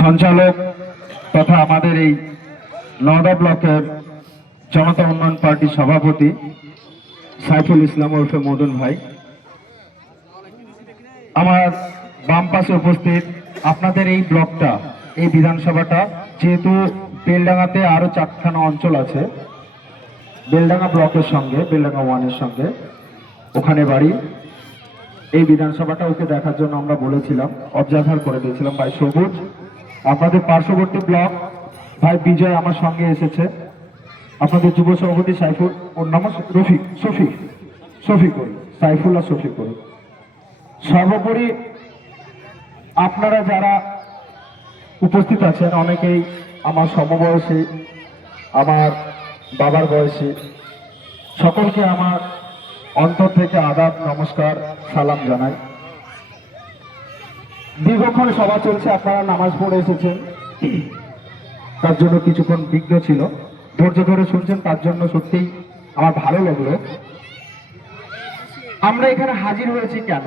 সঞ্চালক তথা আমাদের এই নওদা ব্লকের জনতা উন্নয়ন পার্টির সভাপতি সাইফুল ইসলাম ওরফে মদন ভাই, আমার বাম পাশে উপস্থিত আপনাদের এই ব্লকটা, এই বিধানসভাটা, যেহেতু বেলডাঙ্গাতে আরো 4খানা অঞ্চল আছে, বেলডাঙ্গা ব্লকের সঙ্গে বেলডাঙ্গা ওয়ানের সঙ্গে ওখানে বাড়ি, এই বিধানসভাটা ওকে দেখার জন্য আমরা বলেছিলাম, অবজারভার করে দিয়েছিলাম। ভাই সবুজ, আপনাদের পার্শ্ববর্তী ব্লক ভাই বিজয় আমার সঙ্গে এসেছে, আপনাদের যুব সভাপতি সাইফুল, ওর নাম শফিকুল, সাইফুল আর শফিকুল। সর্বোপরি আপনারা যারা উপস্থিত আছেন অনেকেই আমার সমবয়সী, আমার বাবার বয়সী, সকলকে আমার অন্তর থেকে আদাব, নমস্কার, সালাম জানাই। দীর্ঘক্ষণ সভা চলছে, আপনারা নামাজ পড়ে এসেছেন, তার জন্য কিছুক্ষণ বিঘ্ন ছিল, ধৈর্য ধরে শুনছেন, তার জন্য সত্যিই আমার ভালো লাগলো। আমরা এখানে হাজির হয়েছি কেন?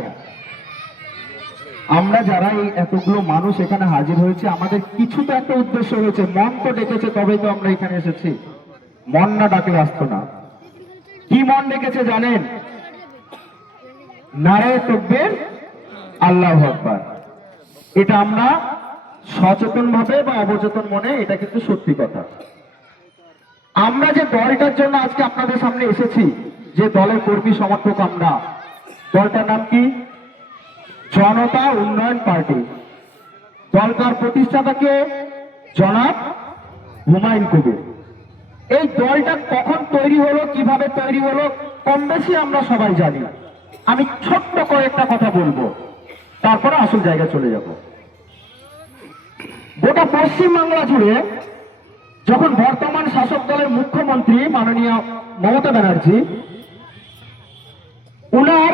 আমরা যারা এই এতগুলো মানুষ এখানে হাজির হয়েছে, আমাদের কিছু তো একটা উদ্দেশ্য হয়েছে, মন তো ডেকেছে, তবেই তো আমরা এখানে এসেছি। মন না ডাকলে আসতো না। কি মন ডেকেছে জানেন? নারায়ে তাকবীর, আল্লাহু আকবার। এটা আমরা সচেতন ভাবে বা অবচেতন মনে, এটা কিন্তু সত্যি কথা। আমরা যে দলটার জন্য আজকে আপনাদের সামনে এসেছি, যে দলের কর্মী সমর্থক আমরা, দলটার নাম কি? জনতা উন্নয়ন পার্টি। দলটার প্রতিষ্ঠাতাকে জনাব হুমায়ুন কবির। এই দলটা কখন তৈরি হলো, কিভাবে তৈরি হলো, কম বেশি আমরা সবাই জানি। আমি ছোট্ট কয়েকটা কথা বলবো, তারপরে আসল জায়গায় চলে যাব। গোটা পশ্চিমবাংলা জুড়ে যখন বর্তমান শাসক দলের মুখ্যমন্ত্রী মাননীয় মমতা ব্যানার্জি উনার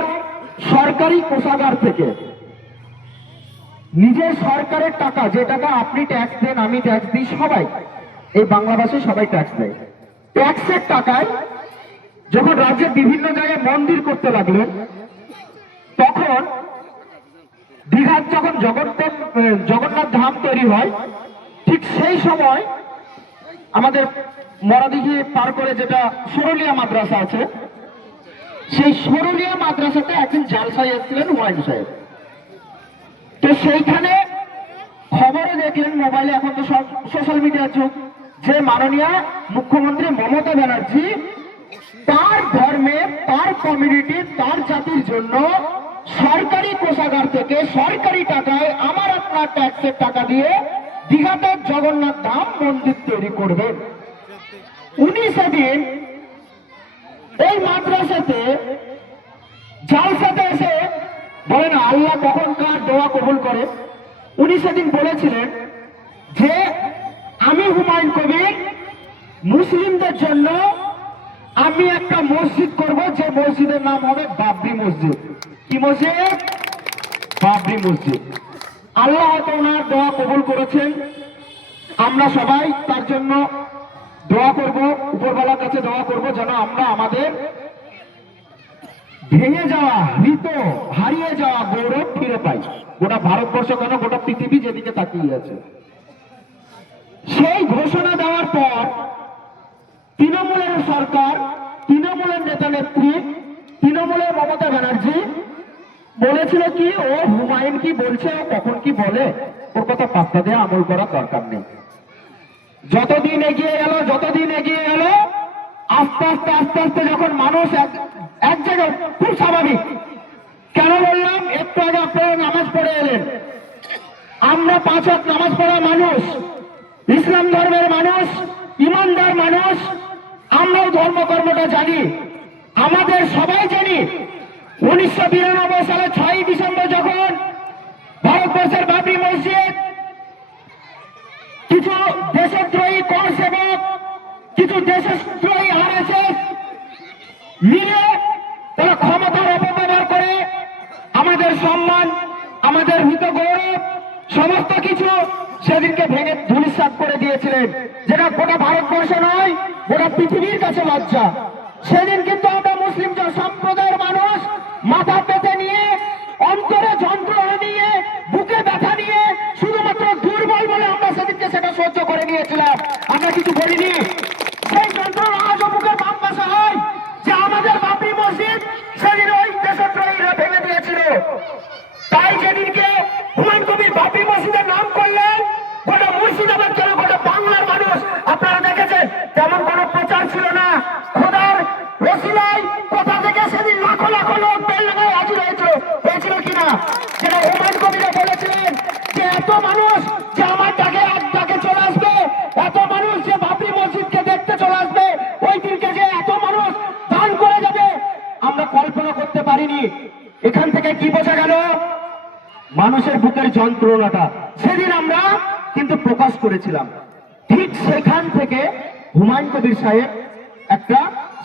সরকারি কোষাগার থেকে নিজের সরকারের টাকা, যে টাকা আপনি ট্যাক্স দেন, আমি ট্যাক্স দিই, সবাই এই বাংলাভাষী সবাই ট্যাক্স দেয়, ট্যাক্সের টাকায় যখন রাজ্যের বিভিন্ন জায়গায় মন্দির করতে লাগলেন, তখন দীঘার যখন জগন্নাথ ধাম তৈরি হয়, ঠিক সেই সময় আমাদের মরাদিঘি পার করে যেটা সরুলিয়া মাদ্রাসা আছে, সেই সরুলিয়া মাদ্রাসাতে একদিন জালসায় এসেছিলেন হুমায়ুন সাহেব। তো সেইখানে খবরে দেখলেন, মোবাইলে এখন তো সোশ্যাল মিডিয়ার যুগ, যে মাননীয় মুখ্যমন্ত্রী মমতা ব্যানার্জি তার ধর্মের, তার কমিউনিটি, তার জাতির জন্য সরকারি কোষাগার থেকে সরকারি টাকায় আমার আপনার ট্যাক্সের টাকা দিয়ে দীঘাতে জগন্নাথ ধাম মন্দির তৈরি করবেন। উনি সেদিন এই মাদ্রাসাতে জালসাতে এসে বলেন, আল্লাহ কখন কার দোয়া কবুল করে, উনি সেদিন বলেছিলেন যে আমি হুমায়ুন কবির মুসলিমদের জন্য আমি একটা মসজিদ করব, যে মসজিদের নাম হবে বাবরি মসজিদ। কি মসজিদ? বাবরি মসজিদ। আল্লাহ হয়তো ওনার দোয়া কবুল করেছেন, আমরা সবাই তার জন্য দোয়া করব, উপরওয়ালার কাছে দোয়া করব যেন আমরা আমাদের ভেঙে যাওয়া, হৃত হারিয়ে যাওয়া গৌরব ফিরে পাই। গোটা ভারতবর্ষ কেন, গোটা পৃথিবী যেদিকে তাকিয়ে আছে। সেই ঘোষণা দেওয়ার পর তৃণমূলের সরকার, তৃণমূলের নেতা নেত্রী, তৃণমূলের মমতা ব্যানার্জি বলেছিল কি, ও হুমায়ুন কি বলছে, ও কখন কি বলে, ওর কথা পাত্তা দেওয়া, আমল করার দরকার নেই। যতদিন এগিয়ে গেল, আস্তে আস্তে যখন মানুষ এক জায়গায়, খুব স্বাভাবিক, কেন বললাম, একটু আগে আপনারা নামাজ পড়ে এলেন, আমরা 5 ওয়াক্ত নামাজ পড়া মানুষ, ইসলাম ধর্মের মানুষ, ইমানদার মানুষ, আমরাও ধর্মকর্মটা জানি। আমাদের সবাই জানি 1992 সালে 6ই ডিসেম্বর যখন ভারতবর্ষের বাবরি মসজিদ কিছু দেশদ্রোহী করসেবক, কিছু দেশদ্রোহী আরএসএস মিলে তারা ক্ষমতার অপব্যবহার করে আমাদের সম্মান, আমাদের হিত গৌরব সমস্ত কিছু সেদিনকে ভেঙে ধূলিসাৎ করে দিয়েছিলেন, যেটা গোটা ভারতবর্ষ নয়, গোটা পৃথিবীর কাছে লজ্জা। সেদিন কিন্তু আমরা মুসলিম সম্প্রদায়ের মানুষ মাথা পেতে নিয়ে, অন্তরে যন্ত্রণা নিয়ে কিছু বলিনি। সেই যন্ত্রণা আজও বুকের বাম পাশে হয় যে আমাদের বাবরি মসজিদ সেদিন ওই দেশদ্রোহীরা ভেঙে দিয়েছিল। তাই যেদিনকে হুমায়ুন কবির বাবরি মসজিদের নাম করলেন, গোটা মুর্শিদাবাদ কেন গোটা বাংলার মানুষ আপনারা দেখেছেন তেমন কোনো প্রচার ছিল না। খোদার রসিলাই কোথা থেকে সেদিন লাখো লাখো লোক বেলডাঙায় হাজির হয়েছিল কিনা, যেটা হুমায়ুন কবিরা বলেছিলেন যে এত মানুষ যে আমার ডাকে এক ডাকে চলে আসবে, এত মানুষ যে বাবরি মসজিদকে দেখতে চলে আসবে, ওই দিনকে যে এত মানুষ দান করে যাবে আমরা কল্পনা করতে পারিনি। এখান থেকে কি বোঝা গেল? মানুষের বুকের যন্ত্রণাটা সেদিন আমরা কিন্তু প্রকাশ করেছিলাম। ঠিক সেখান থেকে হুমায়ুন কবির সাহেব একটা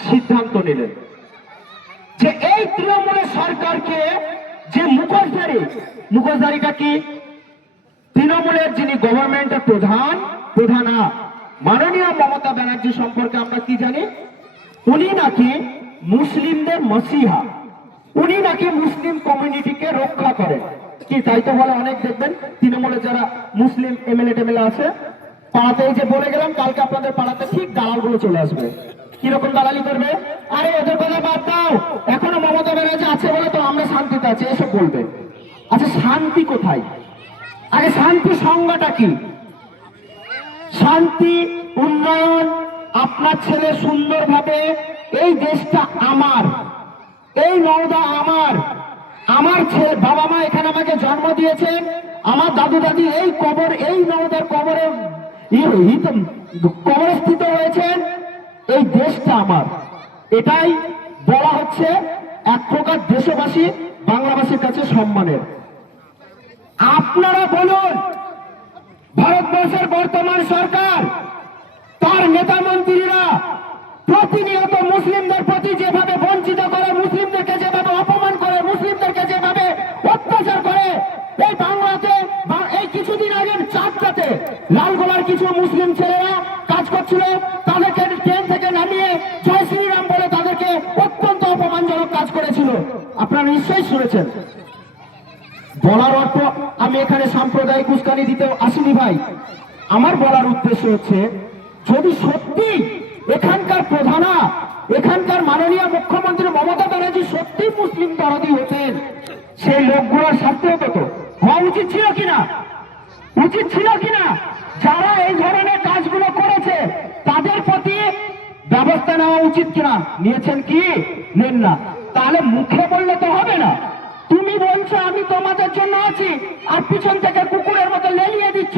সিদ্ধান্ত নিলেন যে এই তৃণমূলের সরকারকে যে মুখোশধারীটা কি? তৃণমূলের যিনি গভর্নমেন্টের প্রধানা মাননীয় মমতা ব্যানার্জি সম্পর্কে আমরা কি জানি? উনি নাকি মুসলিমদের মসিহা, উনি নাকি মুসলিম কমিউনিটিকে রক্ষা করেন। কি তাই তো বলে অনেক, দেখবেন তৃণমূলের যারা মুসলিম এমএলএ আছে পাড়াতে, এই যে বলে গেলাম কালকে আপনাদের পাড়াতে ঠিক দালালগুলো চলে আসবে। কিরকম দালালি করবে? আরে ওদের কথা বাদ দাও, এখনো মমতা ব্যানার্জি আছে বলে তো আমরা শান্তিতে আছি এসব বলবে। আচ্ছা শান্তি কোথায়? আরে শান্তি সংজ্ঞাটা কি? শান্তি, উন্নয়ন, আপনার ছেলে সুন্দরভাবে এই দেশটা আমার, এই নওদা আমার ছেলে, বাবা মা এখানে আমাকে জন্ম দিয়েছেন, আমার দাদু দাদি এই কবর, এই নওদার কবরে স্থিত হয়েছেন, এই দেশটা আমার। এটাই বলা হচ্ছে এক প্রকার দেশবাসী বাংলাবাসীর কাছে সম্মানের। আপনারা বলুন, ভারতবর্ষের বর্তমান সরকার তার নেতা মন্ত্রীরা প্রতিনিয়ত মুসলিমদের প্রতি যেভাবে বঞ্চিত করে, মুসলিমদেরকে যেভাবে অপমান করে, মুসলিমদেরকে যেভাবে অত্যাচার করে, এই বাংলাতে এই কিছুদিন আগে চাঁদটাতে লালগোলার কিছু মুসলিম ছেলেরা কাজ করছিল, তাদেরকে ট্রেন থেকে নামিয়ে জয় শ্রীরাম বলে তাদেরকে অত্যন্ত অপমানজনক কাজ করেছিল। আপনারা নিশ্চয়ই শুনেছেন। বলার অর্থ আমি এখানে সাম্প্রদায়িক উস্কানি দিতে আসিনি ভাই। আমার বলার উদ্দেশ্য হচ্ছে যদি সত্যি এখানকার প্রধানা, এখানকার মাননীয় মুখ্যমন্ত্রী মমতা ব্যানার্জি সত্যি মুসলিম দরদি হতেন, সেই লোকগুলোর শাস্তিও কত হওয়া উচিত ছিল কিনা, যারা এই ধরনের কাজগুলো করেছে তাদের প্রতি ব্যবস্থা নেওয়া উচিত কিনা? নিয়েছেন কি? নেন না। তাহলে মুখে বললে তো হবে না। তুমি বলছো আমি তোমাদের জন্য আছি, আর পিছন থেকে কুকুরের মতো লেলিয়ে দিচ্ছ,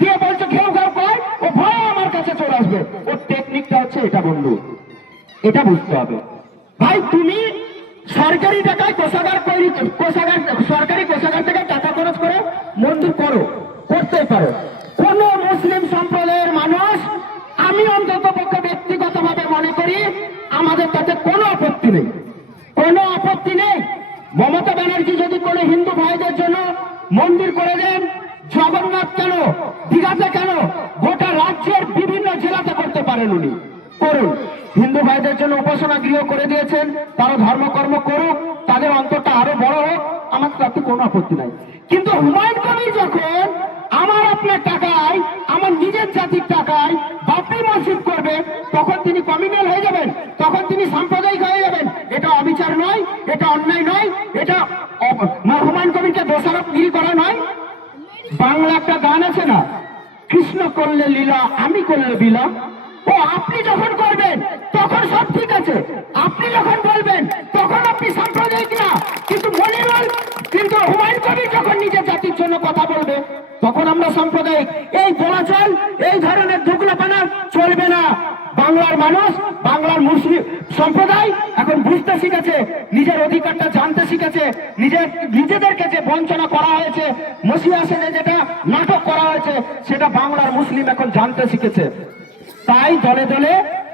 দিয়ে বলছো ঘেউ ঘেউ কর, ও ভয় আমার কাছে চলে আসবে। ওর টেকনিকটা হচ্ছে এটা বন্ধু, এটা বুঝতে হবে ভাই। তুমি সরকারি টাকায় সরকারি কোষাগার থেকে টাকা খরচ করে মন্দির করতেই পারো। কোন মুসলিম সম্প্রদায়ের মানুষ, আমি অন্তত পক্ষে ব্যক্তিগতভাবে মনে করি আমাদের তাতে কোনো আপত্তি নেই। মমতা ব্যানার্জি যদি কোনো হিন্দু ভাইদের জন্য মন্দির করে দেন, জগন্নাথ কেন, দীঘাতে কেন, গোটা রাজ্যের বিভিন্ন জেলাতে করতে পারেন, উনি করুন। হিন্দু ভাইদের জন্য উপাসনা গৃহ করে দিয়েছেন, তারা ধর্মকর্ম করুক, তাদের অন্তরটা আরো বড় হোক, আমার তাতে কোনো আপত্তি নাই। কিন্তু হুমায়ুন কবির যখন আমার আপনার টাকায়, আমার নিজের জাতির টাকায় বাবরি মসজিদ করবে, তখন তিনি কমিউনাল হয়ে যাবেন, তখন তিনি সাম্প্রদায়িক হয়ে যাবেন। এটা অবিচার নয়, এটা অন্যায় নয়, এটা হুমায়ুন কবিরকে দোষারোপগিরি করা নয়। বাংলা একটা গান আছে না, কৃষ্ণ করলে লীলা আমি করলে বিলা। ও আপনি যখন করবেন তখন সব ঠিক আছে, আপনি যখন বলবেন তখন আপনি সাম্প্রদায়িক না। কিন্তু হুমায়ুন কবির যখন নিজের জাতির জন্য কথা বলবে তখন আমরা সাম্প্রদায়িক। এই বলাচল, এই ধরনের ধুকলাপানা চলবে না। বাংলার মানুষ, বাংলার মুসলিম সম্প্রদায় এখন বুঝতে শিখেছে, নিজের অধিকারটা জানতে শিখেছে, নিজেদেরকে যে বঞ্চনা করা হয়েছে, মসিহা সেজে যেটা নাটক করা হয়েছে, সেটা বাংলার মুসলিম এখন জানতে শিখেছে। তাই দলে দলে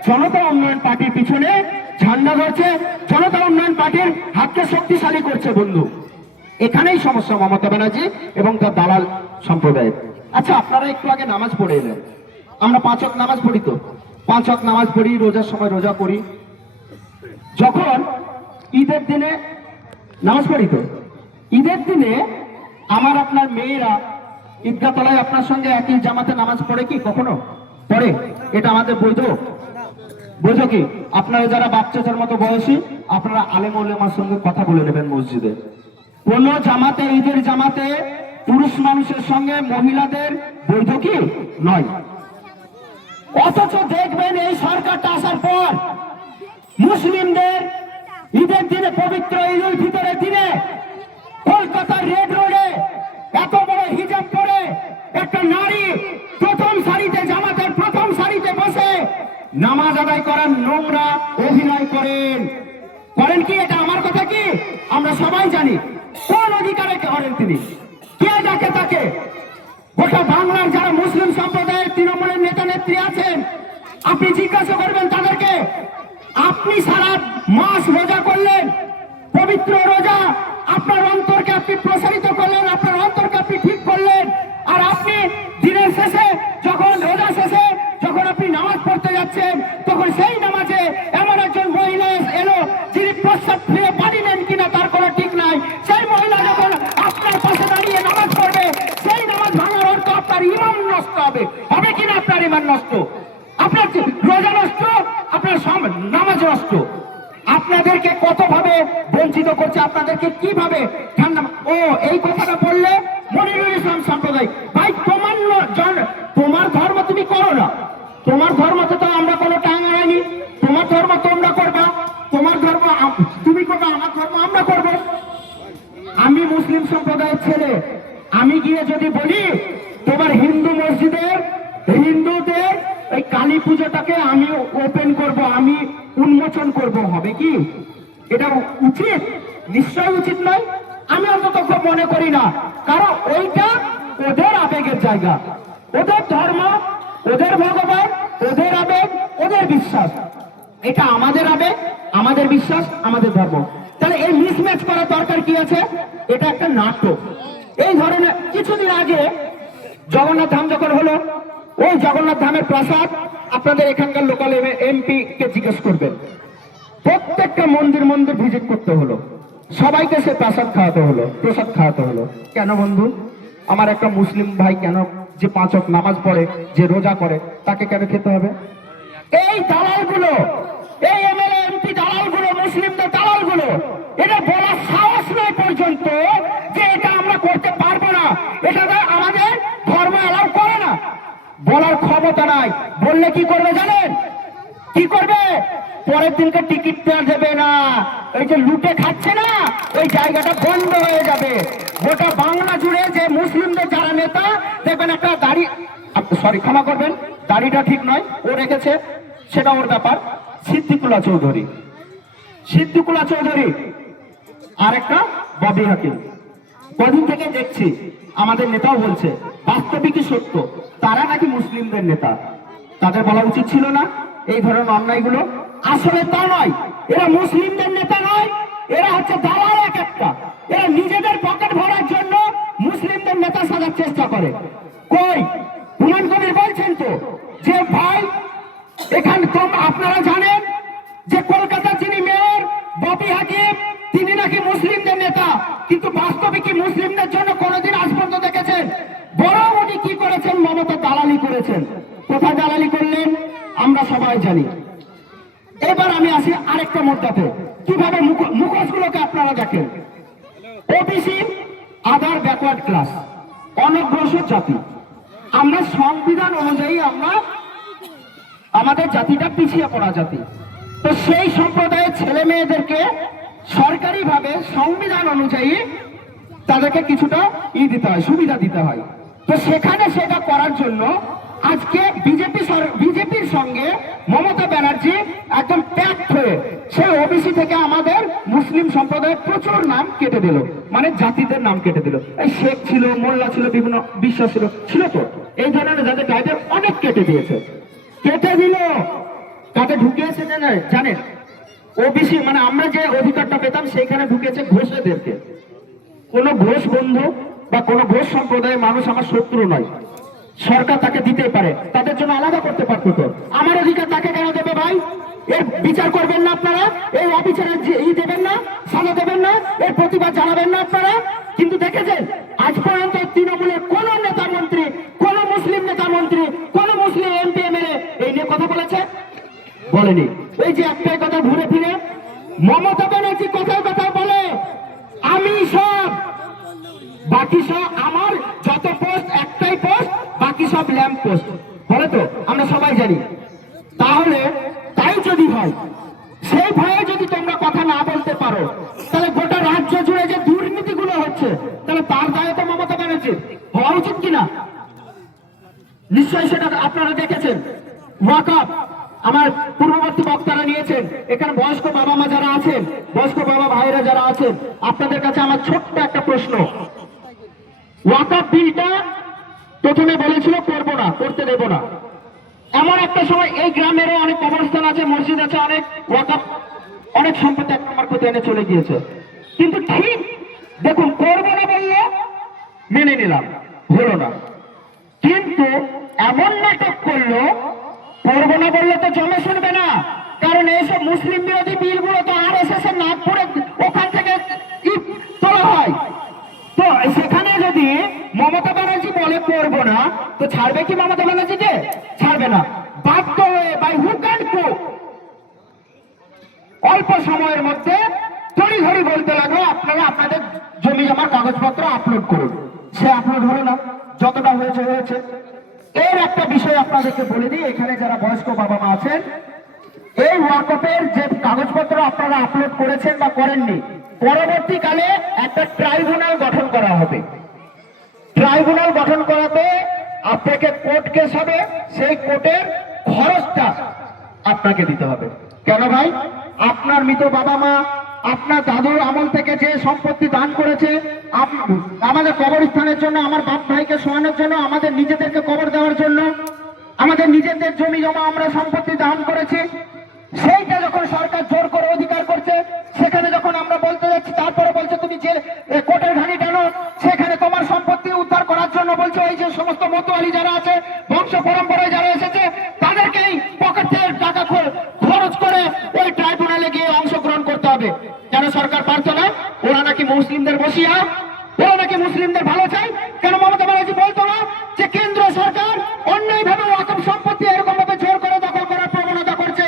জনতা উন্নয়ন পার্টির পিছনে ঝান্ডা ধরছে, জনতা উন্নয়ন পার্টির হাতকে শক্তিশালী করছে বন্ধু। এখানেই সমস্যা মমতা ব্যানার্জি এবং তার দালাল সম্প্রদায়ের। আচ্ছা আপনারা একটু আগে নামাজ পড়ে এলেন, আমরা 5 ওয়াক্ত নামাজ পড়ি, তো 5 ওয়াক্ত নামাজ পড়ি, রোজার সময় রোজা করি, যখন ঈদের দিনে নামাজ পড়ি, তো ঈদের দিনে আমার আপনার মেয়েরা ঈদগাহ তলায় আপনার সঙ্গে একই জামাতে নামাজ পড়ে কি কখনো? পরে এটা আমাদের বৈধ? বৈধ কি? আপনারা যারা বাচ্চাদের মতো বয়সী, আপনারা আলেম ওলামার সঙ্গে কথা বলে নেবেন মসজিদে। কোন জামাতে, ঈদের জামাতে পুরুষ মানুষের সঙ্গে মহিলাদের বৈধ কি নয়। অথচ দেখবেন এই সরকারটা আসার পর মুসলিমদের ঈদের দিনে, পবিত্র ঈদ উল ফিতরের দিনে কলকাতার রেড রোডে এত বড় হিজাব পরে একটা নারী প্রথম সারিতে, জামাতের প্রথম সারিতে বসে নামাজ আদায় করার নোংরা অভিনয় করেন। করেন কি? এটা আমার কথা কি? আমরা সবাই জানি কোন অধিকারে করেন তিনি, কে ডাকে তাকে। গোটা বাংলার যারা মুসলিম সম্প্রদায়ের তৃণমূলের নেতা নেত্রী আছেন, আপনি জিজ্ঞাসা করবেন তাদেরকে, আপনি সারা মাস রোজা করলেন, পবিত্র রোজা, আপনার অন্তরকে আপনি প্রসারিত করলেন, আপনার অন্তরকে আপনি ঠিক করলেন, আর আপনি দিনের শেষে যখন রোজা শেষে যখন আপনি নামাজ পড়তে যাচ্ছেন, তখন সেই নামাজে এমন একজন মহিলা এলো যিনি প্রস্রাব ফিরে পানি নেন কিনা তার কোনো ঠিক নাই। সেই মহিলা যখন আপনার পাশে দাঁড়িয়ে নামাজ পড়বে, সেই নামাজ ভাঙার অর্থ আপনার ইমান নষ্ট হবে। হবে কিনা আপনার ইমান নষ্ট? আপনার রোজা নষ্ট, আপনার নামাজ নষ্ট। আপনাদেরকে কতভাবে বঞ্চিত করছে, আপনাদেরকে কিভাবে ঠান্ডা। ও এই কথাটা বললে মনিরুল ইসলাম সম্প্রদায়, ভাই তোমার ধর্ম তুমি করো না, তোমার ধর্মতে তো আমরা কোনো টাং আনাইনি, তোমার ধর্ম তোমরা করবা, তোমার ধর্ম তুমি করবা, আমার ধর্ম আমরা করবো। আমি মুসলিম সম্প্রদায়ের ছেলে, আমি গিয়ে যদি বলি তোমার হিন্দু মসজিদের হিন্দুদের এই কালী পুজোটাকে আমি ওপেন করব, আমি উন্মোচন করব, হবে কি? এটা উচিত? নিশ্চয় উচিত নয়। আমি অন্তত মনে করি না, কারণ ওইটা ওদের আবেগের জায়গা, ওদের ধর্ম, ওদের ভগবান, ওদের আবেগ, ওদের বিশ্বাস। এটা আমাদের আবেগ, আমাদের বিশ্বাস, আমাদের ধর্ম। তাহলে এই মিসম্যাচ করার দরকার কি আছে? এটা একটা নাটক। এই ধরনের কিছুদিন আগে জগন্নাথ ধাম যখন হলো, ওই জগন্নাথ ধামের প্রসাদ আপনাদের এখানকার লোকাল এমপি কে জিজ্ঞেস করবেন, প্রত্যেকটা মন্দির মন্দির ভিজিট করতে হলো, সবাইকে সে প্রসাদ খাওয়াতে হলো। কেন বন্ধু? আমার একটা মুসলিম ভাই কেন, যে 5 ওয়াক্ত নামাজ পড়ে, যে রোজা করে, তাকে কেন খেতে হবে? এই দালালগুলো, এই এমএলএ এমপি দালালগুলো, মুসলিমদের দালালগুলো, এটা বলার সাহস নেই পর্যন্ত যে এটা আমরা করতে পারবো না, এটা আমাদের ধর্ম অ্যালাউ করে না, বলার ক্ষমতা নাই। বললে কি করবে জানেন? কি করবে? পরের দিনকে টিকিট দেওয়া যাবে না, এই যে লুটে খাচ্ছে না, ওই জায়গাটা বন্ধ হয়ে যাবে। গোটা বাংলা জুড়ে যে মুসলিমদের যারা নেতা দেখবেন, একটা দাড়ি, সরি ক্ষমা করবেন, দাড়িটা ঠিক নয়, ও রেখেছে, সেটা ওর ব্যাপার, সিদ্দিকুল্লাহ চৌধুরী আর একটা ববি হাকিম। কদিন থেকে দেখছি আমাদের নেতাও বলছে, বাস্তবিকই সত্য, তারা নাকি মুসলিমদের নেতা। তাদের বলা উচিত ছিল না এই ধরনের অন্যায়গুলো? আসলে তা নয়, এরা মুসলিমদের নেতা নয়, এরা হচ্ছে দালাল এক একটা। এরা নিজেদের পকেট ভরার জন্য মুসলিমদের নেতা সাজার চেষ্টা করে। কই হুমায়ুন কবির বলছেন তো যে ভাই এখানে আপনারা জানেন যে কলকাতার যিনি মেয়র ববি হাকিম, তিনি নাকি মুসলিমদের নেতা, কিন্তু বাস্তবে কি মুসলিমদের জন্য কোনোদিন আজ পর্যন্ত দেখেছেন? বরং উনি কি করেছেন? মমতা দালালি করেছেন। কোথায় দালালি করলেন আমরা সবাই জানি। এবার আমি আসি আরেকটা মুদ্দাতে, কিভাবে মুখোশগুলোকে আপনারা দেখেন। ওবিসি, আদার ব্যাকওয়ার্ড ক্লাস, অনগ্রসর জাতি। আমরা সংবিধান অনুযায়ী আমরা আমাদের জাতিটা পিছিয়ে পড়া জাতি। তো সেই সম্প্রদায়ের ছেলে মেয়েদেরকে সরকারিভাবে সংবিধান অনুযায়ী তাদেরকে কিছুটা দিতে হয়, সুবিধা দিতে হয়। তো সেখানে সেটা করার জন্য আজকে বিজেপির সঙ্গে মমতা ব্যানার্জি একদম প্যাক্ট হয়ে সেই ওবিসি থেকে আমাদের মুসলিম সম্প্রদায়ের প্রচুর নাম কেটে দিল, মানে জাতিদের নাম কেটে দিল। এই শেখ ছিল, মোল্লা ছিল, বিভিন্ন বিশ্বাস ছিল তো, এই ধরনের যাদের গাইডের অনেক কেটে দিয়েছে, কেটে দিল। কাকে ঢুকিয়েছে জানেন? ওবিসি মানে আমরা যে অধিকারটা পেতাম সেইখানে ঢুকেছে ঘোষেদেরকে। কোন ঘোষ বন্ধু বা কোন ঘোষ সম্প্রদায়ের মানুষ আমার শত্রু নয়, সরকার তাকে দিতে পারে, তাদের জন্য আলাদা করতে পারতো তো। আমার অধিকার তাকে কেন দেবে ভাই? এর বিচার করবেন না আপনারা? এই অবিচারের দেবেন না, সাজা দেবেন না, এর প্রতিবাদ জানাবেন না আপনারা? কিন্তু দেখেছেন আজ পর্যন্ত তৃণমূলের কোন নেতা মন্ত্রী, কোন মুসলিম নেতা মন্ত্রী, কোন মুসলিম এমপি বলেনি। এই যে একটাই কথা ঘুরে ফিরে মমতা ব্যানার্জি কথায় কথায় বলে আমি সব, বাকি সব আমার যত পোস্ট একটাই পোস্ট, বাকি সব ল্যাম্প পোস্ট বলে, তো আমরা সবাই জানি। তাহলে তাই যদি হয়, সেই ভয়ে যদি তোমরা কথা না বলতে পারো, তাহলে গোটা রাজ্য জুড়ে যে দুর্নীতিগুলো হচ্ছে, তাহলে তার দায় তো মমতা ব্যানার্জির হওয়া উচিত কিনা? নিশ্চয়ই সেটা আপনারা দেখেছেন। ওয়াকআপ আমার পূর্ববর্তী বক্তারা নিয়েছেন। এখানে বয়স্ক বাবা মা যারা আছেন, বয়স্ক বাবা ভাইরা যারা আছেন, আপনাদের কাছে আমার ছোট্ট একটা প্রশ্ন। ওয়াকআপ বিলটা প্রথমে বলেছিল করবো না, করতে দেব না। এমন একটা সময় এই গ্রামেরও অনেক কবরস্থান আছে, মসজিদ আছে, অনেক ওয়াকআপ অনেক সম্পত্তি এক নম্বর করতে এনে চলে গিয়েছে। কিন্তু ঠিক দেখুন, করবো না বললে মেনে নিলাম, হলো না। কিন্তু এমন নাটক করলো, করবো না বললে তো জমে শুনবে না, কারণ এইসব মুসলিম বিরোধী বিলগুলো তো আরএসএস এর নাগপুরে ওখান থেকে তোলা হয়। তো সেখানে যদি মমতা ব্যানার্জি বলে করবো না, তো ছাড়বে কি মমতা ব্যানার্জিকে? ছাড়বে না। বাধ্য হয়ে বাই হুক অ্যান্ড ক্রুক অল্প সময়ের মধ্যে তড়িঘড়ি বলতে লাগলো আপনারা আপনাদের জমি জমার কাগজপত্র আপলোড করুন। সে আপলোড হলো না, যতটা হয়েছে হয়েছে। এর একটা বিষয় আপনাদেরকে বলে দিই, এখানে যারা বয়স্ক বাবা মা আছেন, এই ওয়াকফের যে কাগজপত্র আপনারা আপলোড করেছেন বা করেননি, পরবর্তীকালে একটা ট্রাইব্যুনাল গঠন করা হবে। ট্রাইব্যুনাল গঠন করাতে আপনাকে কোর্ট কেস হবে, সেই কোর্টের খরচটা আপনাকে দিতে হবে। কেন ভাই? আপনার মৃত বাবা মা আপনার দাদুর আমল থেকে যে সম্পত্তি দান করেছে, আমাদের কবরস্থানের জন্য, আমার বাপ ভাইকে শোয়ানোর জন্য, আমাদের নিজেদেরকে কবর দেওয়ার জন্য, আমাদের নিজেদের জমি জমা আমরা সম্পত্তি দান করেছি, সেইটা যখন সরকার জোর করে অধিকার করছে, সেখানে যখন আমরা বলতে যাচ্ছি, তারপরে বলছে তুমি যে কোর্টের ঘানি টানো, সেখানে তোমার সম্পত্তি উদ্ধার করার জন্য বলছে এই যে সমস্ত মতোয়ালি যারা আছে, বংশ পরম্পরায় যারা এসেছে, তাদেরকেই পকেট থেকে টাকা খরচ করে ওই ট্রাইব্যুনালে গিয়ে অংশগ্রহণ করতে হবে। কেন সরকার পারত না? ওরা নাকি মুসলিমদের বসিয়া, ওরা নাকি মুসলিমদের ভালো চাই। কেন মমতা ব্যানার্জি বলতো না যে কেন্দ্র সরকার অন্যায়ভাবে ওয়াকফ সম্পত্তি এরকম ভাবে জোর করে দখল করার প্রবণতা করছে,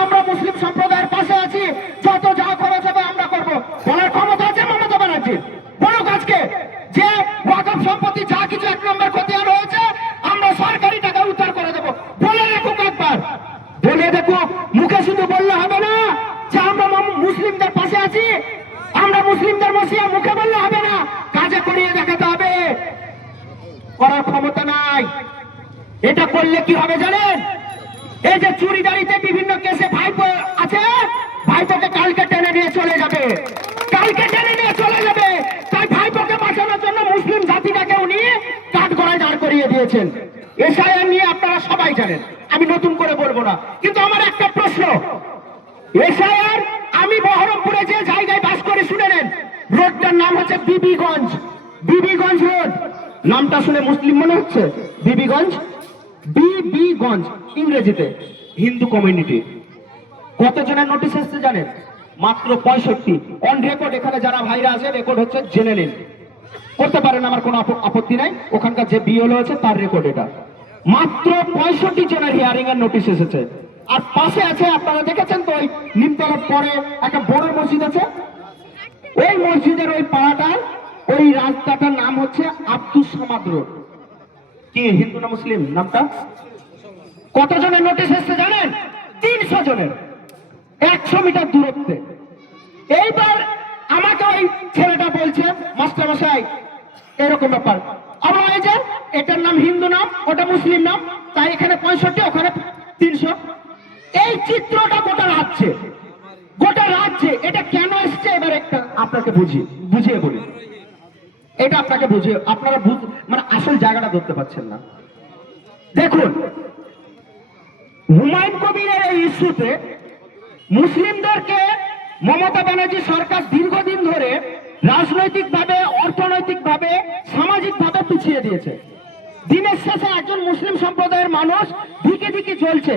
আমরা মুসলিম সম্প্রদায়ের পাশে আছি, যত যা খরচ হবে আমরা করব। বলার ক্ষমতা আছে মমতা ব্যানার্জির? বলুক আজকে যে ওয়াকফ সম্পত্তি যা কিছু এক নম্বর খতিয়ান হয়েছে, আমরা সরকারি টাকা উদ্ধার করে দেবো। বলে দেখুক একবার, বলে দেখুক। মুখে শুধু বললে হবে না যে আমরা মুসলিমদের পাশে আছি, আমরা মুসলিমদের বসিয়ে মুখে বললে হবে না, কাজে করিয়ে দেখাতে হবে। করার ক্ষমতা নাই। এটা করলে কি হবে জানেন? এই যে চুরিদারিতে বিভিন্ন কেসে ভাইপো আছে, ভাইপোকে কালকে টেনে নিয়ে চলে যাবে, কালকে টেনে নিয়ে চলে যাবে। তাই ভাইপোকে বাঁচানোর জন্য মুসলিম জাতিটাকে উনি কাঠগড়ায় দাঁড় করিয়ে দিয়েছেন। এসআইআর নিয়ে আপনারা সবাই জানেন, আমি নতুন করে বলবো না। কিন্তু আমার একটা প্রশ্ন, এসআইআর আমি বহরমপুরে যে জায়গায় বাস করি, শুনে নেন, রোডটার নাম হচ্ছে বিবিগঞ্জ, বিবিগঞ্জ রোড। নামটা শুনে মুসলিম মনে হচ্ছে? বিবিগঞ্জ, বিবিগঞ্জ ইংরেজিতে, হিন্দু কমিউনিটি। কতজনের নোটিশ এসছে জানেন? মাত্র 65। অন রেকর্ড, এখানে যারা ভাইরা আছে রেকর্ড হচ্ছে, জেনে নিন, করতে পারেন, আমার কোনো আপত্তি নাই। ওখানকার যে বিএলও আছে তার রেকর্ড এটা। মাত্র 65 জনের হিয়ারিং এর নোটিশ এসেছে। আর পাশে আছে, আপনারা দেখেছেন তো, ওই নিমতলার পরে একটা বড় মসজিদ আছে, ওই মসজিদের ওই পাড়াটার ওই রাস্তাটার নাম হচ্ছে আব্দুস সামাদ রোড। কি হিন্দু না মুসলিম নামটা? কতজনের নোটিশ এসছে জানেন? 300 জনের, 100 মিটার দূরত্বে। এইবার আমাকে ওই ছেলেটা বলছে, মাস্টার মশাই এরকম ব্যাপার, আমার এই যে এটার নাম হিন্দু নাম, ওটা মুসলিম নাম, তাই এখানে 65, ওখানে 300। এই চিত্রটা গোটা রাজ্যে, গোটা রাজ্যে এটা কেন এসছে? এবার একটা আপনাকে বুঝিয়ে বলি, এটা আপনাকে বুঝিয়ে, আপনারা মানে আসল জায়গাটা ধরতে পারছেন না। দেখুন, হুমায়ুন কবিরের এই ইস্যুতে মুসলিমদেরকে মমতা ব্যানার্জি সরকার দীর্ঘদিন ধরে রাজনৈতিকভাবে, অর্থনৈতিকভাবে, সামাজিকভাবে পিছিয়ে দিয়েছে। দিনের শেষে একজন মুসলিম সম্প্রদায়ের মানুষ দিকে দিকে চলছে।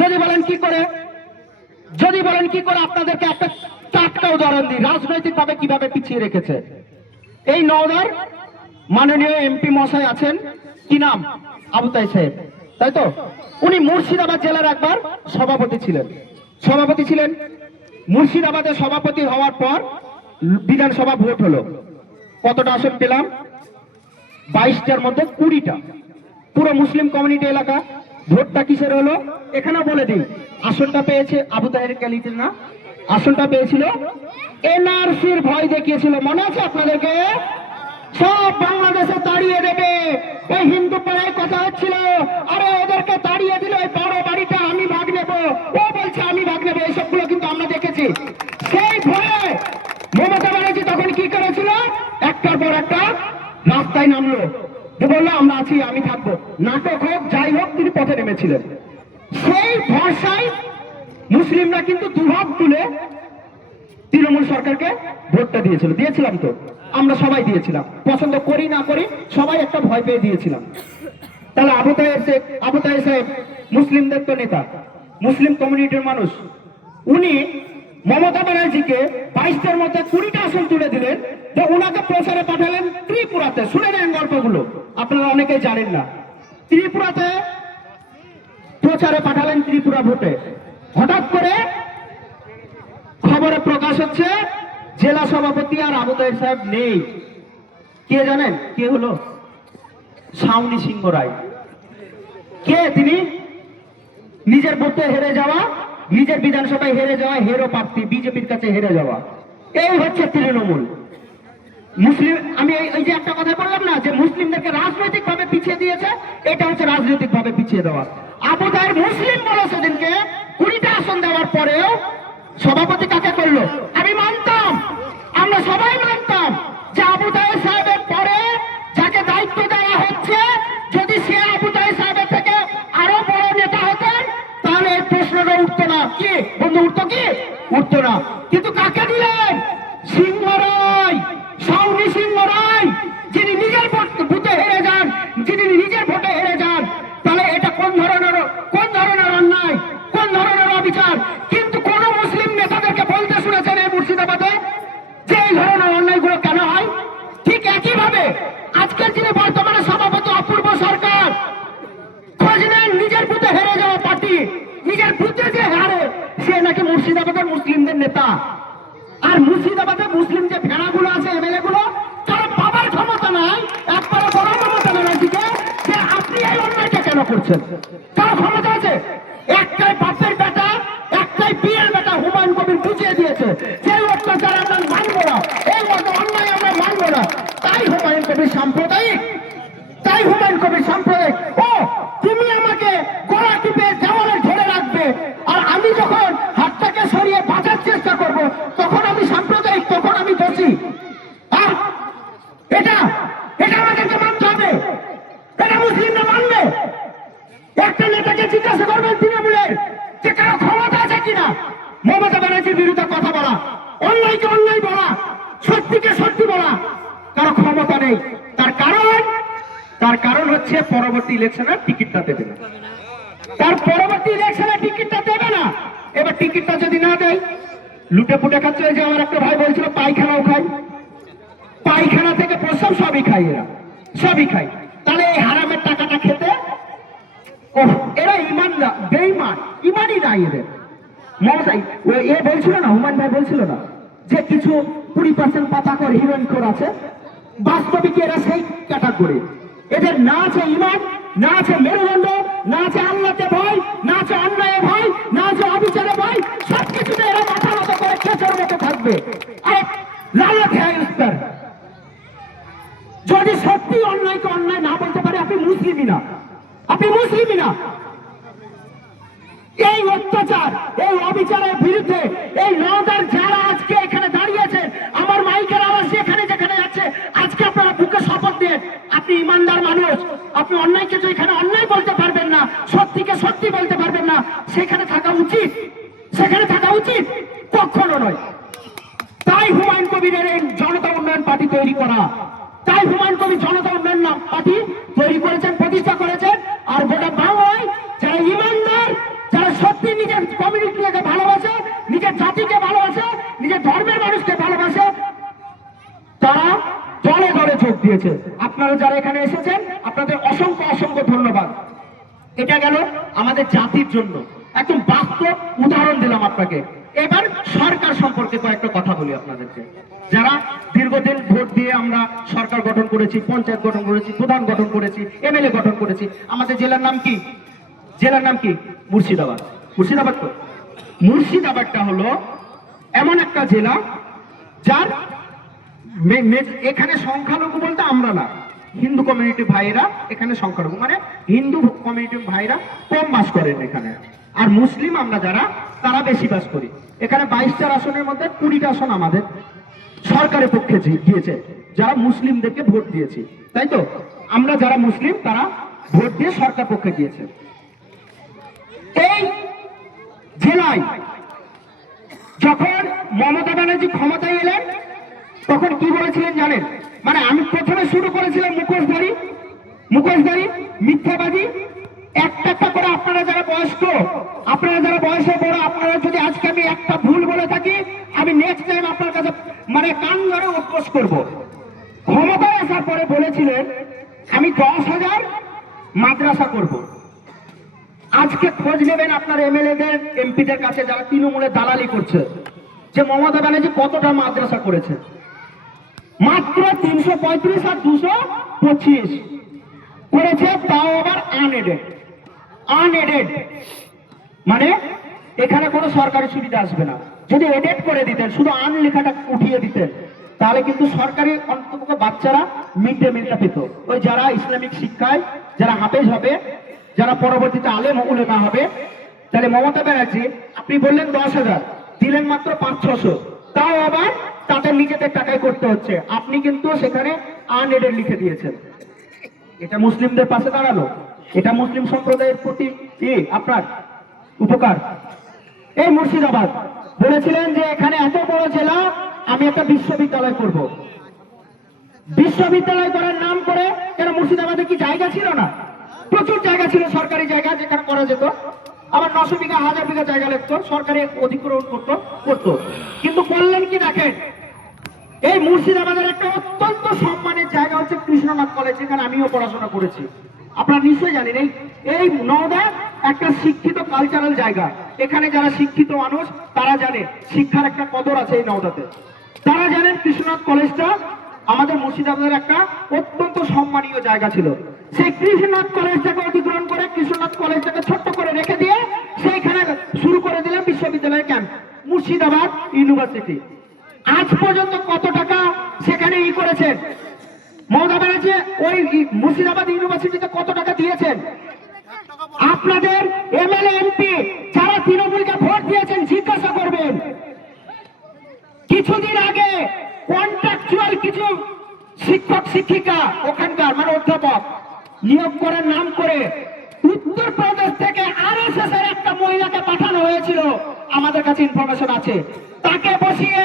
যদি বলেন কি করে, যদি বলেন কি করে, আপনাদেরকে একটা টাটকা উদাহরণ দিই, রাজনৈতিকভাবে কিভাবে পিছিয়ে রেখেছে। এই নওদার মাননীয় এমপি মশাই আছেন, কি নাম? আবু তাই সাহেব। তাই তো? উনি মুর্শিদাবাদ জেলার একবার সভাপতি ছিলেন। মুর্শিদাবাদের সভাপতি হওয়ার পর বিধানসভা ভোট হলো, কতটা আসন পেলাম? 22টার মধ্যে 20টা, পুরো মুসলিম কমিউনিটি এলাকা। ভোটটা কিসের হলো এখানে বলে দিই। আসনটা পেয়েছে আবু তাহের ক্যালিটের, না, আসনটা পেয়েছিল এনআরসির ভয় দেখিয়েছিল, মনে আছে আপনাদেরকে? সব বাংলাদেশে তাড়িয়ে দেবে, ওই হিন্দু পাড়ায় কথা হচ্ছিল, আরে ওদেরকে তাড়িয়ে দিল, ওই বড় বাড়িটা আমি ভাগ নেবো, ও বলছে আমি ভাগ নেবো, এইসবগুলো কিন্তু আমরা দেখেছি। সেই ভয়ে মমতা ব্যানার্জি তখন কি করেছিল? একটার পর একটা রাস্তায় নামলো, বললো আমরা আছি, আমি থাকবো, নাটক হোক যাই হোক তিনি পথে নেমেছিলেন। সেই ভরসায় মুসলিমরা কিন্তু দুভাগ তুলে তৃণমূল সরকারকে ভোটটা দিয়েছিলাম তো আমরা সবাই দিয়েছিলাম, পছন্দ করি না করি সবাই একটা ভয় পেয়ে দিয়েছিলাম। তাহলে আবু তাহের সাহেব মুসলিমদের তো নেতা, মুসলিম কমিউনিটির মানুষ, উনি মমতা ব্যানার্জিকে 22টার মধ্যে 20টা আসন তুলে দিলেন, তো ওনাকে প্রচারে পাঠালেন ত্রিপুরাতে। শুনে নেন গল্পগুলো, আপনারা অনেকেই জানেন না। ত্রিপুরাতে প্রচারে পাঠালেন, ত্রিপুরা ভোটে। হঠাৎ করে খবরে প্রকাশ হচ্ছে জেলা সভাপতি আর আবু তাহের সাহেব নেই। কে জানেন কে হলো? সাউনি সিংহ রায়। কে তিনি? নিজের ভোটে হেরে যাওয়া, নিজের বিধানসভায় হেরে যাওয়া হেরো প্রার্থী, বিজেপির কাছে হেরে যাওয়া। এই হচ্ছে তৃণমূল মুসলিম। আমি এই যে একটা কথা বললাম না যে মুসলিমদেরকে রাজনৈতিক ভাবে পিছিয়ে দিয়েছে, এটা হচ্ছে রাজনৈতিক ভাবে পিছিয়ে দেওয়া। আবু তাহের মুসলিম বলে সেদিনকে 20টা আসন দেওয়ার পরেও সভাপতি কাকে করলো? আমি মানতাম, আমরা সবাই মানতাম যে আবু তাহের সাহেবের পরে যাকে দায়িত্ব দেওয়া হচ্ছে, যদি সে আবু তাহের সাহেবের থেকে আরো বড় নেতা হতেন তাহলে এই প্রশ্নটা উঠতো না। কি বন্ধু, উঠতো কি? উঠতো না। কিন্তু কাকে দিলেন? সিংহ রায়, সাউনি সিংহ রায়, যিনি নিজের ভোটে হেরে যান, তাহলে এটা কোন ধরনের অন্যায়, কোন ধরনের অবিচার? কিন্তু কোন মুসলিম নেতাদেরকে বলতে শুনেছেন এই মুর্শিদাবাদে যে এই ধরনের অন্যায়গুলো কেন হয়? ঠিক একই ভাবে আজকের যিনি বর্তমানে সভাপতি অপূর্ব সরকার, খোঁজ নেন নিজের বুথে হেরে যাওয়া পার্টি, নিজের বুথে যে হারে সে নাকি মুর্শিদাবাদের মুসলিমদের নেতা। আর মুর্শিদাবাদে মুসলিম যে ভেড়াগুলো আছে, এমএলএ গুলো, তারা বাবার ক্ষমতা নাই একবারে বড় মমতা ব্যানার্জিকে যে আপনি এই অন্যায়টা কেন করছেন। কারো ক্ষমতা আছে? একটাই বাপের বেটা, একটাই বিয়ের বেটা হুমায়ুন কবির বুঝিয়ে দিয়েছে যে অত্যাচার আমরা মানবো না, এই অন্যায় আমরা মানবো না। তাই হুমায়ুন কবির সাম্প্রদায়িক, ও তুমি আমাকে গলা টিপে দেওয়ালে ধরে রাখবে, আর আমি যখন হাতটাকে সরিয়ে বাঁচার চেষ্টা করব তখন আমি সাম্প্রদায়িক, তখন আমি দোষী। এটা আমাদেরকে মানতে হবে, এটা মুসলিমরা মানবে। একটা নেতাকে জিজ্ঞাসা করবেন তৃণমূলের যে কারো ক্ষমতা আছে কিনা মমতা ব্যানার্জির বিরুদ্ধে কথা বলা, অন্যায়কে অন্যায় বলা, সত্যিকে সত্যি বলা, কারো ক্ষমতা নেই। তার কারণ হচ্ছে পরবর্তী ইলেকশনের টিকিটটা দেবে না। এবার টিকিটটা যদি না দেয়, লুটে পুটে খাচ্ছে। যে আমার একটা ভাই বলছিল পায়খানাও খায়, পায়খানা থেকে প্রসব সবই খায়, এরা সবই খায়। তাহলে এই হারামের টাকাটা খেতে এরা ইমানই নাই এদের। এ বলছিল না, হুমায়ুন ভাই বলছিল না যে কিছু 20% পাতাকর হিরোইন খোর আছে, বাস্তবিক এরা সেই ক্যাটাগরি। এদের না আছে ইমান, না আছে মেরুদণ্ড, না আছে আল্লাহতে ভয়, না আছে অন্যায় ভয়, না আছে অবিচারে ভয়। সবকিছুতে এরা মাথা মতো করে খেচের মতো থাকবে। লালত হ্যাঁ ইস্তার, যদি সত্যি অন্যায়কে অন্যায় না বলতে পারে আপনি মুসলিমই না। এই অত্যাচার, এই অবিচারের বিরুদ্ধে এই নওদার যারা আজকে এখানে দাঁড়িয়েছেন, আমার মাইকের আওয়াজ যেখানে যেখানে যাচ্ছে, আজকে আপনারা বুকে শপথ দেন আপনি ইমানদার মানুষ, আপনি অন্যায়কে যে এখানে অন্যায় বলতে পারবেন না, সত্যিকে সত্যি বলতে পারবেন না, সেখানে থাকা উচিত কখনো নয়। তাই হুমায়ুন কবিরের এই জনতা উন্নয়ন পার্টি তৈরি করা, তাই হুমায়ুন কবির জনতা উন্নয়ন পার্টি তৈরি করেছেন, প্রতিষ্ঠা করেছেন। আর গোটা বাংলায় যারা ইমানদার, যারা সত্যি নিজের কমিউনিটিকে ভালোবাসে, নিজের জাতিকে ভালোবাসে, নিজের ধর্মের মানুষকে ভালোবাসে, তারা দলে দলে যোগ দিয়েছে। আপনারা যারা এখানে এসেছেন আপনাদের অসংখ্য ধন্যবাদ। এটা গেল আমাদের জাতির জন্য একদম বাস্তব উদাহরণ দিলাম আপনাকে। এবার সরকার সম্পর্কে কয়েকটা কথা বলি আপনাদেরকে। যারা দীর্ঘদিন ভোট দিয়ে আমরা সরকার গঠন করেছি, পঞ্চায়েত গঠন করেছি, প্রধান গঠন করেছি, এমএলএ গঠন করেছি। আমাদের জেলার নাম কি? জেলার নাম কি? মুর্শিদাবাদ। মুর্শিদাবাদ তো, মুর্শিদাবাদটা হলো এমন একটা জেলা যার এখানে সংখ্যালঘু বলতে আমরা না, হিন্দু কমিউনিটি ভাইরা এখানে সংখ্যালঘু, মানে হিন্দু কমিউনিটি ভাইরা কম বাস করেন এখানে, আর মুসলিম আমরা যারা তারা বেশি বাস করি। এখানে 22টা আসনের মধ্যে 20টা আসন আমাদের সরকারের পক্ষে গিয়েছে, যারা মুসলিমদেরকে ভোট দিয়েছি, তাই তো? আমরা যারা মুসলিম তারা ভোট দিয়ে সরকার পক্ষে গিয়েছে। এই জেলায় যখন মমতা ব্যানার্জি ক্ষমতায় এলেন তখন কি বলেছিলেন জানেন? মানে আমি প্রথমে শুরু করেছিলাম মুখোশধারী মিথ্যাবাদী, একটা করে আপনারা যারা বয়স্ক, আপনারা যারা বয়সে বড়, আপনারা যদি আজকে আমি একটা ভুল বলে থাকি, আমি নেক্সট টাইম আপনার কাছে মানে কান ধরে উৎকোষ করবো। ক্ষমতায় আসার পরে বলেছিলেন আমি 10,000 মাদ্রাসা করব। আজকে খোঁজ নেবেন আপনার এমএলএদের, এমপিদের কাছে যারা তৃণমূলে দালালি করছে, যে মমতা ব্যানার্জি কতটা মাদ্রাসা করেছে। মাত্র 335 আর 225 করেছে, তাও আবার আনএডেড। মানে এখানে কোনো সরকারি সুবিধা আসবে না। যদি এডেড করে দিতেন, শুধু আন লেখাটা উঠিয়ে দিতেন, তাহলে কিন্তু সরকারি অন্তত বাচ্চারা মিড ডে মিলটা পেত। ওই যারা ইসলামিক শিক্ষায় যারা হাফেজ হবে, যারা পরবর্তীতে আলেম উলেমা হবে। তাহলে মমতা ব্যানার্জি আপনি বললেন 10,000, দিলেন মাত্র 500-600, তাও আবার তাদের নিজেদের টাকায় করতে হচ্ছে। আপনি কিন্তু সেখানে আনএডেড লিখে দিয়েছেন। এটা মুসলিমদের পাশে দাঁড়ালো? এটা মুসলিম সম্প্রদায়ের প্রতি আপনার উপকার? এই মুর্শিদাবাদ বলেছিলেন যে এখানে এত বড় জেলা, আমি একটা বিশ্ববিদ্যালয় করব। বিশ্ববিদ্যালয় করার নাম করে, কেন মুর্শিদাবাদে কি জায়গা ছিল না? প্রচুর জায়গা ছিল, সরকারি জায়গা, যেখানে করা যেত। আবার 900 বিঘা 1000 বিঘা জায়গা লাগতো, সরকারি অধিগ্রহণ করতো। কিন্তু করলেন কি দেখেন, এই মুর্শিদাবাদের একটা অত্যন্ত সম্মানের জায়গা হচ্ছে কৃষ্ণনাথ কলেজ, যেখানে আমিও পড়াশোনা করেছি। আপনারা নিশ্চয়ই জানেন এই নওদা একটা শিক্ষিত কালচারাল জায়গা। এখানে যারা শিক্ষিত মানুষ তারা জানে শিক্ষার একটা কদর আছে এই নওদাতে। তারা জানেন কৃষ্ণনাথ কলেজটা আমাদের মুর্শিদাবাদের একটা অত্যন্ত সম্মানীয় জায়গা ছিল। সেই কৃষ্ণনাথ কলেজটাকে অধিগ্রহণ করে, কৃষ্ণনাথ কলেজটাকে ছোট্ট করে রেখে দিয়ে সেইখানে শুরু করে দিলেন বিশ্ববিদ্যালয়ের ক্যাম্প, মুর্শিদাবাদ ইউনিভার্সিটি। আজ পর্যন্ত কত টাকা সেখানে করেছেন মমতা ব্যানার্জি? ওই মুর্শিদাবাদ ইউনিভার্সিটিতে কত টাকা দিয়েছেন? আপনাদের এমএলএ এমপি যারা তৃণমূলকে ভোট দিয়েছেন জিজ্ঞাসা করবেন। কিছুদিন আগে কন্ট্রাকচুয়াল কিছু শিক্ষক শিক্ষিকা ওখানকার মানে অধ্যাপক নিয়োগ করার নাম করে উত্তরপ্রদেশ থেকে আরএসএস এর একটা মহিলাকে পাঠানো হয়েছিল, আমাদের কাছে ইনফরমেশন আছে। তাকে বসিয়ে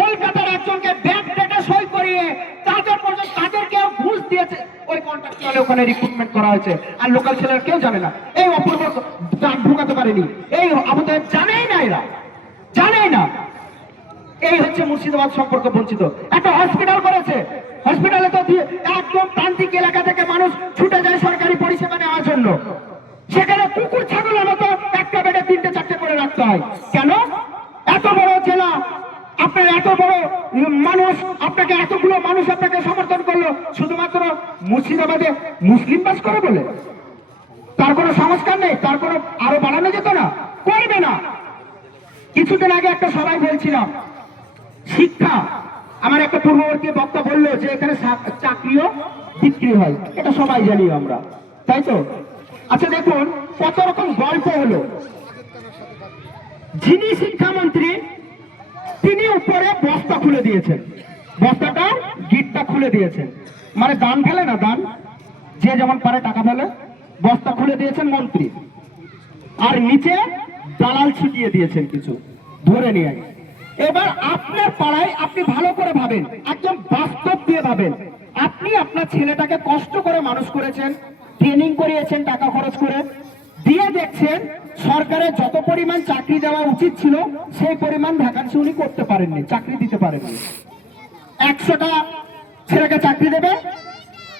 কলকাতার একজনকে ব্যাংক ডেটে সই করিয়ে তাদেরকেও ঘুষ দিয়েছে। ওই কন্ট্রাকচুয়াল ওখানে রিক্রুটমেন্ট করা হয়েছে, আর লোকাল ছেলেরা কেউ জানে না। এই অপূর্ব ঢুকাতে পারেনি, এই আমাদের জানেই না, এরা জানেই না। এই হচ্ছে মুর্শিদাবাদ সম্পর্কে বঞ্চিত। একটা হসপিটাল করেছে, হসপিটালে তো একদম প্রান্তিক এলাকা থেকে মানুষ ছুটে যায় সরকারি পরিষেবা নেওয়ার জন্য। সেখানে কুকুর ছাগলের মতো একটা বেডে 3-4টে করে রাখতে হয়। কেন? এত বড় জেলা, আপনার এত বড় মানুষ, আপনাকে এতগুলো মানুষ আপনাকে সমর্থন করলো শুধুমাত্র মুর্শিদাবাদে মুসলিম বাস করে বলে? তার কোনো সংস্কার নেই? তার কোনো আরো বাড়ানো যেত না? করবে না। কিছুদিন আগে একটা সবাই বলছিলাম শিক্ষা, আমার একটা পূর্ববর্তী বক্তা বললো যে এখানে চাকরিও বিক্রি হয়, এটা সবাই জানি আমরা, তাই তো? আচ্ছা দেখুন কত রকম গল্প হলো। যিনি শিক্ষামন্ত্রী তিনি উপরে বস্তা খুলে দিয়েছেন, বস্তাটা গিটটা খুলে দিয়েছেন, মানে দান ফেলে না, দান যে যেমন পারে টাকা ফেলে, বস্তা খুলে দিয়েছেন মন্ত্রী, আর নিচে দালাল ছিটিয়ে দিয়েছেন কিছু ধরে নিয়ে। এবার আপনার পাড়ায় আপনি ভালো করে ভাবেন, একদম বাস্তব দিয়ে ভাবেন। আপনি আপনার ছেলেটাকে কষ্ট করে মানুষ করেছেন, ট্রেনিং করিয়েছেন টাকা খরচ করে, দিয়ে দেখছেন সরকারের যত পরিমাণ চাকরি দেওয়া উচিত ছিল সেই পরিমাণ ভ্যাকান্সি উনি করতে পারেননি, চাকরি দিতে পারেননি। 100টা ছেলেকে চাকরি দেবে,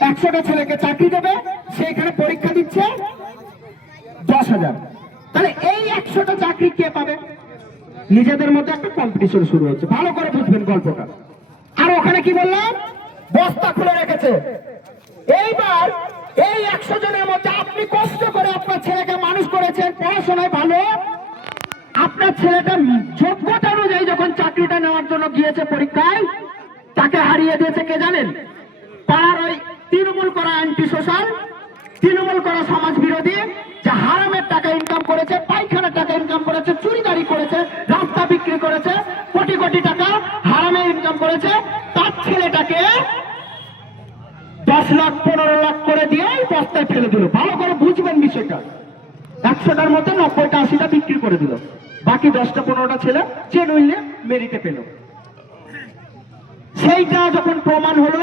100টা ছেলেকে চাকরি দেবে, সেইখানে পরীক্ষা দিচ্ছে, 10,000। তাহলে এই 100টা চাকরি কে পাবে? নিজেদের মধ্যে একটা কম্পিটিশন শুরু হচ্ছে, ভালো করে বুঝবেন গল্পটা। আর ওখানে কি বললাম, বস্তা খুলে রেখেছে। এইবার এই 100 জনের মধ্যে আপনি কষ্ট করে আপনার ছেলেকে মানুষ করেছেন, পড়াশোনায় ভালো, আপনার ছেলেটা যোগ্যতা অনুযায়ী যখন চাকরিটা নেওয়ার জন্য গিয়েছে পরীক্ষায়, তাকে হারিয়ে দিয়েছে কে জানেন? পাড়ার ওই তৃণমূল করা অ্যান্টি সোশ্যাল, তৃণমূল করা সমাজ বিরোধী, যে হারামের টাকা ইনকাম করেছে, পায়খানার টাকা ইনকাম করেছে, চুরিদারি করেছে, রাস্তা বিক্রি করেছে, কোটি কোটি টাকা হারামে ইনকাম করেছে, তার ছেলেটাকে 10 লাখ 15 লাখ করে দিয়ে বস্তায় ফেলে দিল। ভালো করে বুঝবেন বিষয়টা। 100টার মধ্যে 90টা 80টা বিক্রি করে দিল, বাকি 10টা 15টা ছেলে জেনুইনলি মেরিটে পেল। সেইটা যখন প্রমাণ হলো,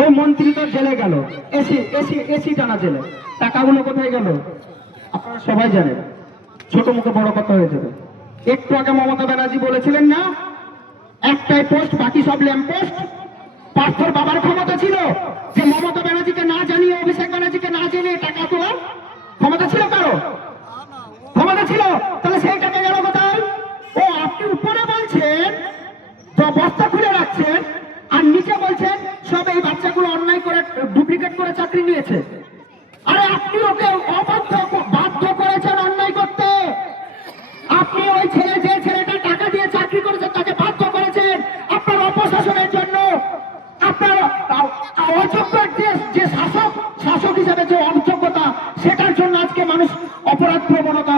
ওই মন্ত্রী তো জেলে গেল, এসি টানা জেলে। টাকাগুলো কোথায় গেল আপনারা সবাই জানেন, ছোট মুখে বড় কথা হয়ে যাবে। একটু আগে মমতা ব্যানার্জি বলেছিলেন না, একটাই পোস্ট, বাকি সব ল্যাম্প পোস্ট। পার্থর বাবার ক্ষমতা ছিল যে মমতা ব্যানার্জিকে না জানিয়ে, অভিষেক ব্যানার্জিকে না জানিয়ে টাকা তোলার ক্ষমতা ছিল কারো? ক্ষমতা ছিল। তাহলে সেই টাকা গেল কোথায়? ও আপনি উপরে বলছেন বস্তা খুলে রাখছেন, আর নিচে বলছেন সব এই বাচ্চাগুলো অন্যায় করে ডুপ্লিকেট করে চাকরি নিয়েছে। আরে আপনি ওকে বাধ্য করেছেন অন্যায় করতে। আপনি ওই ছেলে, যে ছেলেটা টাকা দিয়ে চাকরি করেছে, তাকে বাধ্য করেছেন আপনার অপশাসনের জন্য। আপনার অযোগ্য যে শাসক হিসেবে যে অযোগ্যতা, সেটার জন্য আজকে মানুষ অপরাধ প্রবণতা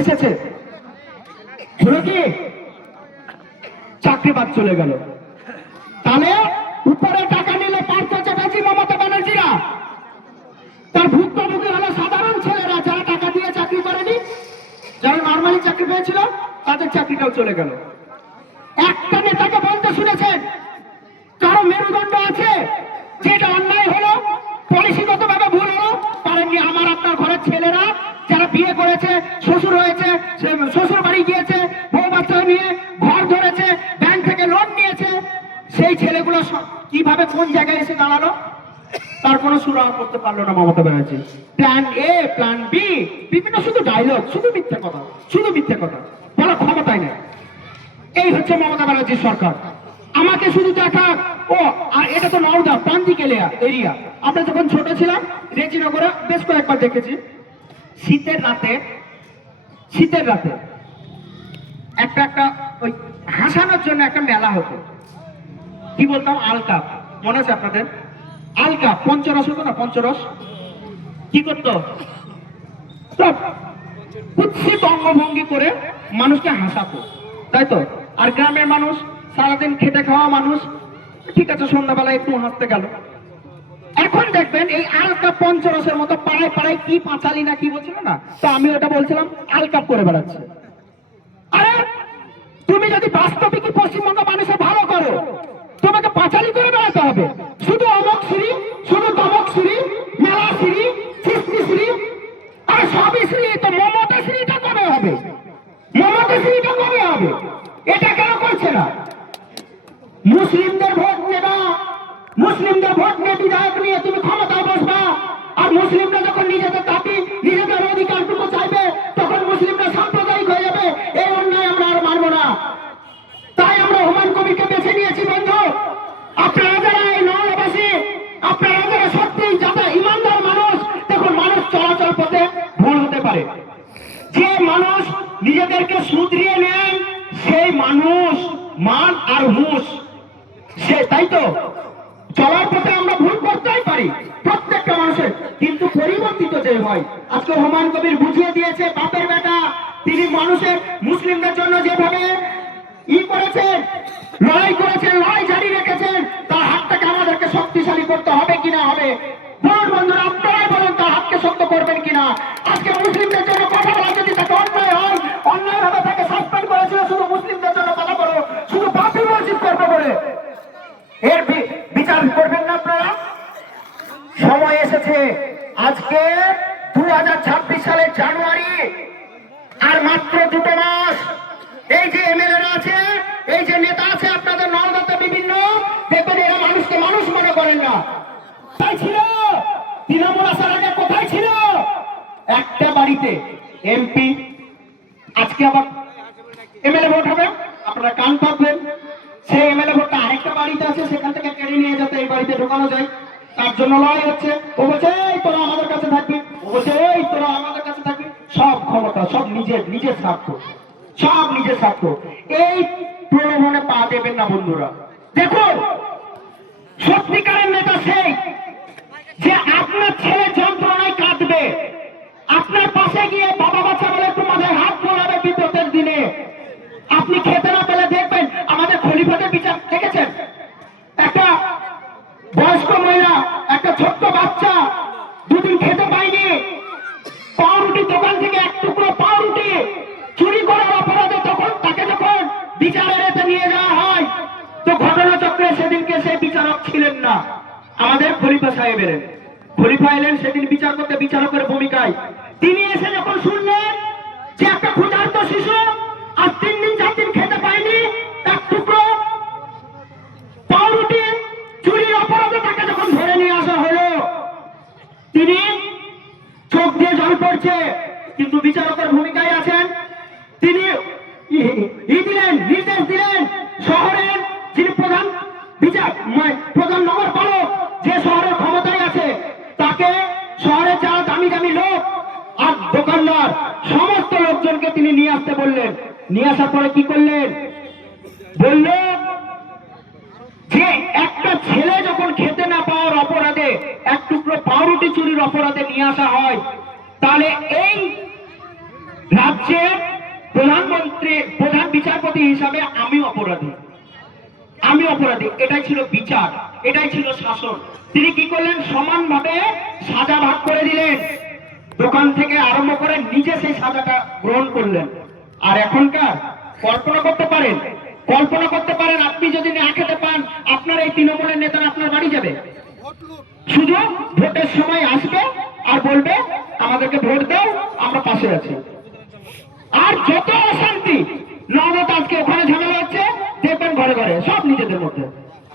এসেছে। হলো কি? চাকরি বাদ চলে গেল। তাহলে উপরে টাকা নিলে পার্থ চ্যাটার্জি, মমতা ব্যানার্জিরা, তার ভুক্তভোগী হলো সাধারণ ছেলেরা, যারা টাকা দিয়ে চাকরি করেনি, যারা নর্মালি চাকরি পেয়েছিল, তাদের চাকরিটাও চলে গেল। একটা নেতাকে বলতে শুনেছেন কারো মেরুদণ্ড আছে, যেটা অন্যায় হলো, পলিসিগত ভাবে ভুল হলো, পারেননি। আমার আপনার ঘরের ছেলেরা যারা বিয়ে করেছে, শ্বশুর হয়েছে, শ্বশুর বাড়ি গিয়েছে, বউ বাচ্চা নিয়ে ঘর ধরেছে, ব্যাংক থেকে লোন নিয়েছে, সেই ছেলেগুলো কিভাবে কোন জায়গায় এসে দাঁড়ালো, তার কোনো সুরাহা করতে পারলো না Mamata Banerjee. Plan A, plan B, বিভিন্ন শুধু ডায়লগ, শুধু মিথ্যে কথা, শুধু মিথ্যে কথা বলার ক্ষমতাই নেই। এই হচ্ছে মমতা ব্যানার্জির সরকার। আমাকে শুধু দেখা, ও আর এটা তো নওদা প্রান্তিক এরিয়া। আমরা যখন ছোট ছিলাম রেজিনগরে বেশ কয়েকবার দেখেছি, শীতের রাতে একটা ওই হাসানোর জন্য একটা মেলা হতো, কি বলতাম, আলকাপ। মনে আছে আপনাদের? আলকাপ, পঞ্চরস হতো না, পঞ্চরস। কি করতো? কুৎসিত অঙ্গভঙ্গি করে মানুষকে হাসাতো, তাই তো? আর গ্রামের মানুষ, সারাদিন খেটে খাওয়া মানুষ, ঠিক আছে সন্ধ্যাবেলায় একটু হাসতে গেল। এখন দেখবেন এই আলকাপ পঞ্চরসের মতো পাড়ায় পাড়ায় কি পাঁচালি না কি বলছিল না, তো আমি ওটা বলছিলাম আলকাপ করে বেড়াচ্ছে। আরে তুমি যদি বাস্তবিক পশ্চিমবঙ্গ মানুষের ভালো করো, তোমাকে পাঁচালি করে বেড়াতে হবে? শুধু অমক শ্রী, শুধু তমক শ্রী, মেলা শ্রী, সৃষ্টি শ্রী, আর সবই শ্রী। তো মমতা শ্রীটা কবে হবে? মমতা শ্রীটা কবে হবে? এটা কেন করছে না? মুসলিমদের ভোট নেবা, মুসলিমদের ভোট নিয়ে বিধায়ক নিয়ে তুমি ক্ষমতায় বসবা, আর মুসলিমরা যখন নিজেদের দাবি, নিজেদের অধিকারটুকু চাইবে, তখন মুসলিমরা সাম্প্রদায়িক হয়ে যাবে। এই অন্যায় আমরা আর মানব না। তাই আমরা হুমায়ুন কবিরকে বেছে নিয়েছি। বন্ধু, আপনারা যারা এই নওয়াবাসী, আপনারা যারা সত্যি যারা ইমানদার মানুষ, দেখুন মানুষ চলাচল পথে ভুল হতে পারে। যে মানুষ নিজেদেরকে শুধরিয়ে নেন, সেই মানুষ মান আর হুঁশ, সে, তাই তো? চলার পথে আমরা ভুল করতেই পারি, প্রত্যেকটা মানুষের, কিন্তু পরিবর্তিত যে হয়। আজকে হুমায়ুন কবির বুঝিয়ে দিয়েছে, বাপের বেটা, তিনি মানুষের, মুসলিমদের জন্য যেভাবে করেছেন, লড়াই করেছেন, লড়াই জারি রেখেছেন, তার হাতটাকে আমাদেরকে শক্তিশালী করতে হবে কিনা হবে। বলুন বন্ধুরা, আপনারাই বলুন, তার হাতকে শক্ত করবেন কিনা। আজকে মুসলিমদের জন্য কথা বলা যদি তাকে অন্যায় হয়, অন্যায় ভাবে তাকে সাসপেন্ড করেছিল শুধু মুসলিমদের জন্য কথা বলো, শুধু বাতিল মসজিদ করবো বলে। এর বিচার করবেন না আপনারা? সময় এসেছে। আজকে 2026 সালের জানুয়ারি, আর মাত্র 2 মাস। এই যে এমএলএ আছে, এই যে নেতা আছে আপনাদের নওদাতে বিভিন্ন, দেখবেন এরা মানুষকে মানুষ মনে করেন না। তাই ছিল তৃণমূল আসার আগে কোথায় ছিল? একটা বাড়িতে এমপি, আজকে আবার এমএলএ ভোট হবে, আপনারা কান পাতবেন, সেই এমএলএ ভোটটা আরেকটা বাড়িতে আছে, সেখান থেকে কেড়ে নিয়ে যাতে এই বাড়িতে ঢোকানো যায়, তার জন্য লড়াই হচ্ছে। ও বলছে এই তোরা আমাদের কাছে থাকবি, ও বলছে এই তোরা আমাদের কাছে থাকবি, সব ক্ষমতা, সব নিজের নিজের স্বার্থ, সব নিজের স্বার্থ। এই প্রলোভনে পা দেবেন না বন্ধুরা। দেখুন, সত্যিকারের নেতা সেই যে আপনার ছেলে যন্ত্রণায় কাঁদবে, আপনার পাশে গিয়ে বাবা বাচ্চা বলে তোমাদের হাত ধরাবে বিপদের দিনে। আপনি খেতে না পেলে দেখবেন আমাদের খলিফাদের বিচার দেখেছেন, একটা বয়স্ক মহিলা, একটা ছোট্ট বাচ্চা দুদিন খেতে পায়নি, পাউরুটি দোকান থেকে এক টুকরো পাউরুটি চুরি করার অপরাধে তখন তাকে যখন বিচারের এতে নিয়ে যাওয়া হয়, তো ঘটনাচক্রে সেদিনকে সে বিচারক ছিলেন না, আমাদের খলিফা সাহেব এলেন। খলিফা এলেন সেদিন বিচার করতে বিচারকের ভূমিকায়। তিনি এসে যখন শুনলেন যে একটা ক্ষুধার্ত শিশু আর 3 দিন 4 দিন খেতে পায়নি, এক টুকরো পাউরুটি চুরির অপরাধে তাকে যখন ধরে নিয়ে আসা হলো, তিনি চোখ দিয়ে জল পড়ছে, কিন্তু বিচারকের ভূমিকায় আছেন। তিনি দিলেন, নির্দেশ দিলেন, শহরের যিনি প্রধান প্রধান নগরপালক, যে শহরের ক্ষমতায় আছে, তাকে শহরের যারা দামি দামি লোক আর দোকানদার সমস্ত লোকজনকে তিনি নিয়ে আসতে বললেন। নিয়ে আসার পরে কি করলেন, বলল যে একটা ছেলে যখন খেতে না পাওয়ার অপরাধে, এক টুকরো পাউরুটি চুরির অপরাধে নিয়ে আসা হয়, তাহলে এই রাজ্যের প্রধানমন্ত্রী, প্রধান বিচারপতি হিসাবে আমি অপরাধী, আমি অপরাধী। এটাই ছিল বিচার, এটাই ছিল শাসন। তিনি কি করলেন, সমানভাবে সাজা ভাগ করে দিলেন, দোকান থেকে আরম্ভ করে নিজে সেই সাজাটা গ্রহণ করলেন। আর এখনকার কল্পনা করতে পারেন, কল্পনা করতে পারেন আপনি যদি না খেতে পান, আপনার এই তৃণমূলের নেতারা আপনার বাড়ি যাবে, শুধু ভোটের সময় আসবে আর বলবে আমাদেরকে ভোট দাও, আমরা পাশে আছি। আর যত অশান্তি নগদ, আজকে ওখানে ঝামেলা হচ্ছে, দেখবেন ঘরে ঘরে সব নিজেদের মধ্যে,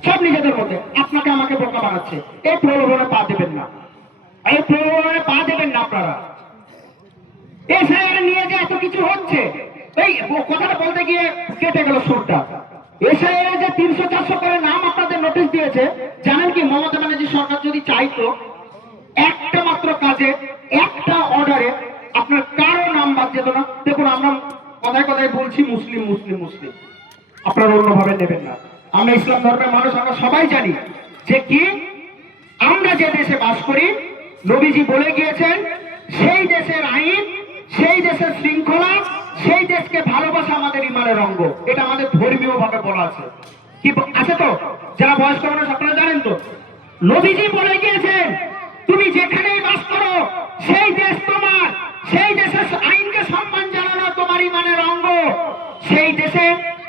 সব নিজেদের মধ্যে আপনাকে আমাকে বোকা বানাচ্ছে। এই প্রলোভনে পা দেবেন না, এই প্রলোভনে পা দেবেন না আপনারা। এসআইআর নিয়ে যে এত কিছু হচ্ছে, এই কথাটা বলতে গিয়ে কেটে গেল সুরটা। এসআইআর যে 300-400 করে নাম আপনাদের নোটিশ দিয়েছে, জানেন কি, মমতা ব্যানার্জি সরকার যদি চাইতো একটা মাত্র কাজে, একটা অর্ডারে আপনার কারো নাম বাদ যেত না। দেখুন, আমরা কথায় কথায় বলছি মুসলিম মুসলিম মুসলিম, আপনারা অন্যভাবে নেবেন না। আমরা ইসলাম ধর্মের মানুষ, আমরা সবাই জানি যে কি আমরা যে দেশে বাস করি, নবীজি বলে গিয়েছেন সেই দেশের আইন, সেই দেশের শৃঙ্খলা, সেই দেশকে ভালোবাসা আমাদের ইমানের অঙ্গ। এটা আমাদের ধর্মীয় ভাবে বলা আছে, কি আছে তো? যারা বয়স্ক মানুষ আপনারা জানেন তো, নবীজি বলে গিয়েছেন তুমি যেখানেই বাস করো সেই দেশ তোমার, সেই দেশের আইনকে সম্মান জানানো তোমার ইমানের অঙ্গ। সেই দেশে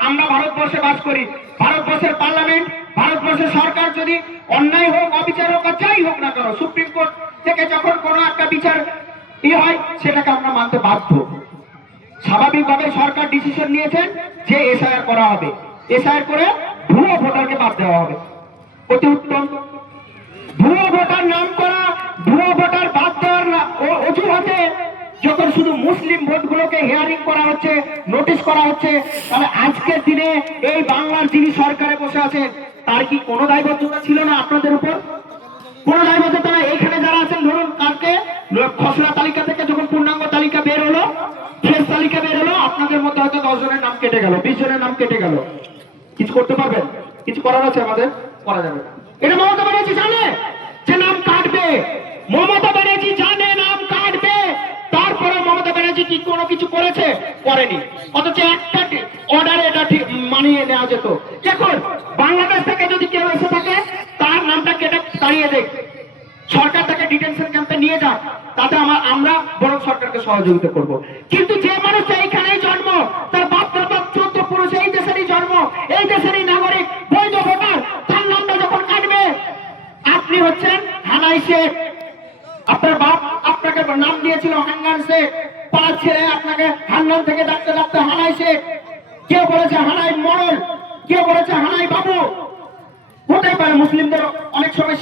আমরা ভারতবর্ষে বাস করি, ভারতবর্ষের পার্লামেন্ট, ভারতবর্ষের সরকার যদি অন্যায় হোক, অবিচার হোক, যাই হোক না কেন, সুপ্রিম কোর্ট থেকে যখন কোনো একটা বিচার হয়, সেটাকে আমরা মানতে বাধ্য। স্বাভাবিকভাবে সরকার ডিসিশন নিয়েছেন যে এসআইআর করা হবে, এসআইআর করে ভুয়ো ভোটারকে বাদ দেওয়া হবে, অতি উত্তম। ভুয়ো ভোটার নাম করা, ভুয়ো ভোটার বাদ দেওয়ার অজুহাতে যখন শুধু মুসলিম ভোটগুলোকে হিয়ারিং করা হচ্ছে, নোটিশ করা হচ্ছে, তাহলে আজকের দিনে এই বাংলার যিনি সরকারে বসে আছেন, তার কি কোনো দায়বদ্ধতা ছিল না আপনাদের উপর? কোনো দায়বদ্ধতা না। এইখানে যারা আছেন, ধরুন কালকে খসড়া তালিকা থেকে যখন পূর্ণাঙ্গ তালিকা বের হলো, শেষ তালিকা বের হলো, আপনাদের মধ্যে হয়তো 10 জনের নাম কেটে গেল, 20 জনের নাম কেটে গেল, কিছু করতে পারবেন? কিছু করার আছে আমাদের? করা যাবে না। এটা মমতা ব্যানার্জি জানে যে নাম কাটবে, মমতা ব্যানার্জি জানে নাম কাটবে, তারপরে মমতা ব্যানার্জি কি কোনো কিছু করেছে? করেনি। অথচ একটা অর্ডারে এটা মানিয়ে নেওয়া যেত। দেখুন, বাংলাদেশ থেকে যদি কেউ এসে থাকে, তার নামটা কেটে তাড়িয়ে দেখ, সরকার তাকে ডিটেনশন ক্যাম্পে নিয়ে যাক, তাতে আমরা বরং সরকারকে সহযোগিতা করব। কিন্তু যে মানুষটা এইখানেই জন্ম, তার বাপ দাদা 14 পুরুষ এই দেশেরই জন্ম, এই দেশেরই নাগরিক, বৈধ ভোটার, তার নামটা যখন কাটবে, আপনি হচ্ছেন হানাই শেখ, আপনার বাপ আপনাকে নাম দিয়েছিল হান্নান শেখ, পাঁচ ছেলে আপনাকে হান্নান থেকে ডাকতে ডাকতে হানাই শেখ, কেউ বলেছে হানাই মরল, কেউ বলেছে হানাই বাবু। হতে পারে মুসলিমদের অনেক সময়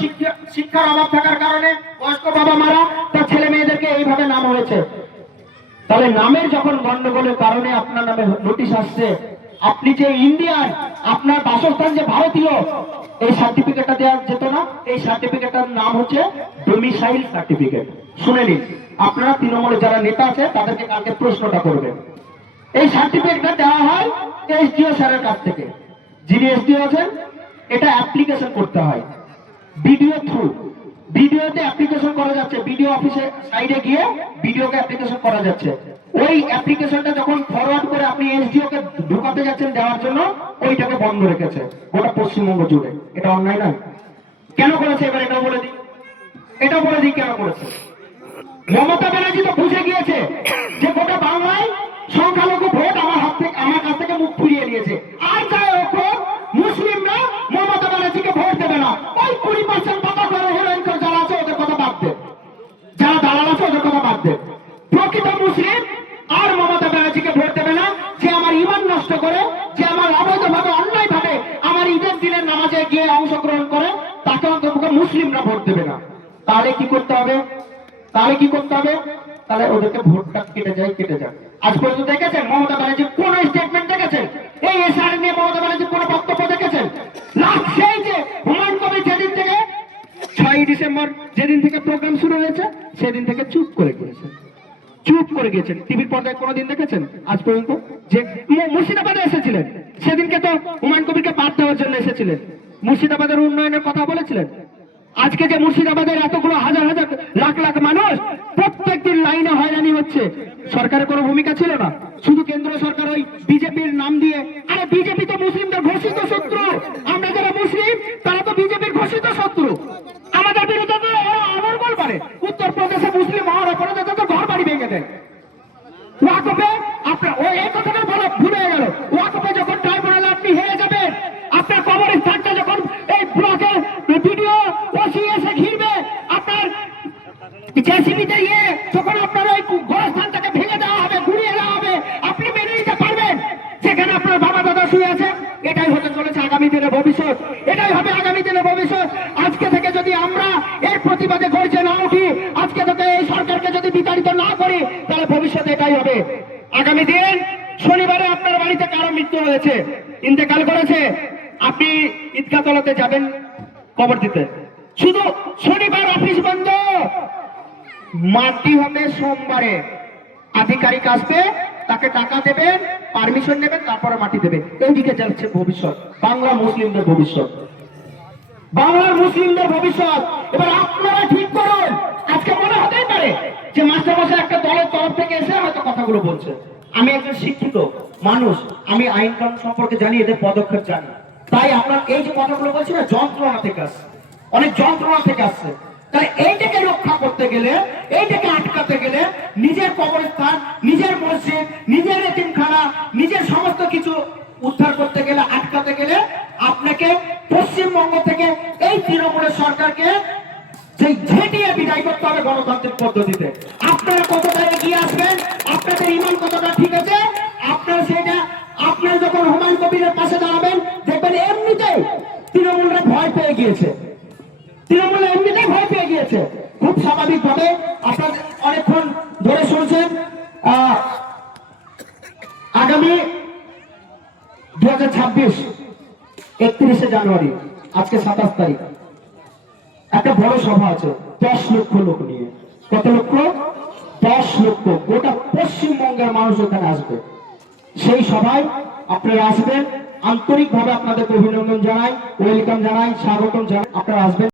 শিক্ষার অভাব থাকার কারণে বয়স্ক বাবা মারা তার ছেলে মেয়েদেরকে এইভাবে নাম হয়েছে। তাহলে নামের যখন গন্ডগোলের কারণে আপনার নামে নোটিশ আসছে, আপনি যে ইন্ডিয়ান, আপনার বাসস্থান যে ভারতীয়, এই সার্টিফিকেটটা দেওয়া যেত না? এই সার্টিফিকেটটার নাম হচ্ছে ডোমিসাইল সার্টিফিকেট। শুনে নিন, আপনারা তৃণমূলের যারা নেতা আছে তাদেরকে কালকে প্রশ্নটা করবেন। এই সার্টিফিকেটটা দেওয়া হয় এসডিও স্যারের কাছ থেকে। যিনি এসডিও আছেন, এটা অ্যাপ্লিকেশন করতে হয় বিডিও থ্রু। বিডিওতে অ্যাপ্লিকেশন করা যাচ্ছে, বিডিও অফিসে সাইডে গিয়ে বিডিওকে অ্যাপ্লিকেশন করা যাচ্ছে। ওই অ্যাপ্লিকেশনটা যখন ফরওয়ার্ড করে আপনি এসডিও কে ঢুকাতে যাচ্ছেন দেওয়ার জন্য, ওইটাকে বন্ধ রেখেছে গোটা পশ্চিমবঙ্গ জুড়ে। এটা অন্যায় নয়? কেন করেছে এবার এটাও বলে দিই, এটাও বলে দিই কেন করেছে। মমতা ব্যানার্জি তো বুঝে গিয়েছে যে গোটা বাংলায় সংখ্যালঘু ভোট আমার কাছ থেকে মুখ ফিরিয়ে নিয়েছে। আর যাই হোক, মুসলিমরা মমতা ব্যানার্জিকে ভোট দেবে না। ওই 20% পাতা করে হেরোইন করে যারা আছে ওদের কথা বাদ দেব, যারা দালাল আছে ওদের কথা বাদ দেব। প্রকৃত মুসলিম আর মমতা ব্যানার্জিকে ভোট দেবে না। যে আমার ঈমান নষ্ট করে, যে আমার অবৈধভাবে অন্যায়ভাবে আমার ঈদের দিনের নামাজে গিয়ে অংশগ্রহণ করে, তাকে অন্তত মুসলিমরা ভোট দেবে না। তাহলে কি করতে হবে? তাহলে কি করতে হবে? তাহলে ওদেরকে ভোটটা কেটে যায়, কেটে যায়। আজ পর্যন্ত দেখেছেন মমতা ব্যানার্জি কোন স্টেটমেন্ট দেখেছেন? এই এসআর নিয়ে মমতা ব্যানার্জি কোন বক্তব্য দেখেছেন? লাস্ট সেই যে হুমায়ুন কবির যেদিন থেকে 6ই ডিসেম্বর যেদিন থেকে প্রোগ্রাম শুরু হয়েছে সেদিন থেকে চুপ করে গিয়েছেন, চুপ করে গিয়েছেন। টিভির পর্দায় কোনোদিন দেখেছেন আজ পর্যন্ত? যে মুর্শিদাবাদে এসেছিলেন, সেদিনকে তো হুমায়ুন কবিরকে বাদ দেওয়ার জন্য এসেছিলেন, মুর্শিদাবাদের উন্নয়নের কথা বলেছিলেন। আজকে যে মুর্শিদাবাদের এতগুলো হাজার হাজার লাখ লাখ মানুষ প্রত্যেকদিন লাইনে হয়রানি হচ্ছে, সরকারের কোনো ভূমিকা ছিল না। শুধু কেন্দ্র সরকার ওই বিজেপির নাম দিয়ে, আরে বিজেপি তো মুসলিমদের ঘোষিত শত্রু। আমরা যারা মুসলিম তারা তো বিজেপির ঘোষিত শত্রু। আমাদের বিরুদ্ধে তো অনর্গল পারে। উত্তরপ্রদেশে মুসলিম হওয়ার অপরাধে তো ঘর বাড়ি ভেঙে দেয়। ওয়াকফে আপনার ওই এই কথাটা বলা ভুলে গেল। ওয়াকফে যখন ট্রাইব্যুনালে আপনি হেরে যাবেন, আপনার কবরস্থানটা যখন এই ব্লকের ভিডিও ওসি এসে ঘিরবে, আপনার জেসিবিতে গিয়ে যখন আপনার ওই গোরস্থানটাকে ভেঙে দেওয়া হবে, গুড়িয়ে দেওয়া হবে, আপনি মেনে নিতে পারবেন যেখানে আপনার বাবা দাদা শুয়ে আছে? এটাই হতে চলেছে আগামী দিনের ভবিষ্যৎ, এটাই হবে আগামী দিনের ভবিষ্যৎ। আজকে থেকে যদি আমরা এর প্রতিবাদে গর্জে না উঠি, আজকে থেকে এই সরকারকে যদি বিতাড়িত না করি, তাহলে ভবিষ্যৎ এটাই হবে। আগামী দিন শনিবারে আপনার বাড়িতে কারো মৃত্যু হয়েছে, ইন্তেকাল করেছে, আপনি ঈদগাহতলাতে যাবেন কবর দিতে, শুধু শনিবার অফিস বন্ধ, মাটি হবে সোমবারে। আধিকারিক আসবে, তাকে টাকা দেবেন, পারমিশন নেবেন, তারপরে মাটি দেবে। এইদিকে যাচ্ছে ভবিষ্যৎ, বাংলা মুসলিমদের ভবিষ্যৎ, বাংলার মুসলিমদের ভবিষ্যৎ। এবার আপনারা ঠিক করুন। আজকে মনে হতেই পারে যে মাস্টারমশাই একটা দলের তরফ থেকে এসে হয়তো কথাগুলো বলছে। আমি একজন শিক্ষিত মানুষ, আমি আইন কানুন সম্পর্কে জানি, এদের পদক্ষেপ জানি। তাই আপনার এই যে কথাগুলো বলছি না, যন্ত্রণা থেকে আসছে, অনেক যন্ত্রণা থেকে আসছে। তাই এইটাকে রক্ষা করতে গেলে, এইটাকে আটকাতে গেলে, নিজের কবরস্থান, নিজের মসজিদ, নিজের এতিমখানা, নিজের সমস্ত কিছু উদ্ধার করতে গেলে, আটকাতে গেলে আপনাকে পশ্চিমবঙ্গ থেকে এই তৃণমূলের সরকারকে যে ঝেঁটিয়ে বিদায় করতে হবে গণতান্ত্রিক পদ্ধতিতে। আপনারা কতটা এগিয়ে আসবেন, আপনাদের ইমান কতটা ঠিক আছে, আপনারা সেটা আপনারা যখন হুমায়ুন কবিরের পাশে দাঁড়াবেন, দেখবেন এমনিতেই তৃণমূলরা ভয় পেয়ে গিয়েছে, তৃণমূল এমনিতেই ভয় পেয়ে গিয়েছে। খুব স্বাভাবিক ভাবে আপনারা অনেকক্ষণ ধরে শুনছেন। আগামী 2026 31শে জানুয়ারি, আজকে 27 তারিখ, একটা বড় সভা আছে 10 লক্ষ লোক নিয়ে। কত লক্ষ? 10 লক্ষ। গোটা পশ্চিমবঙ্গের মানুষ ওখানে আসবে। সেই সভায় আপনারা আসবেন, আন্তরিকভাবে আপনাদের অভিনন্দন জানাই, ওয়েলকাম জানাই, স্বাগতম জানাই। আপনারা আসবেন।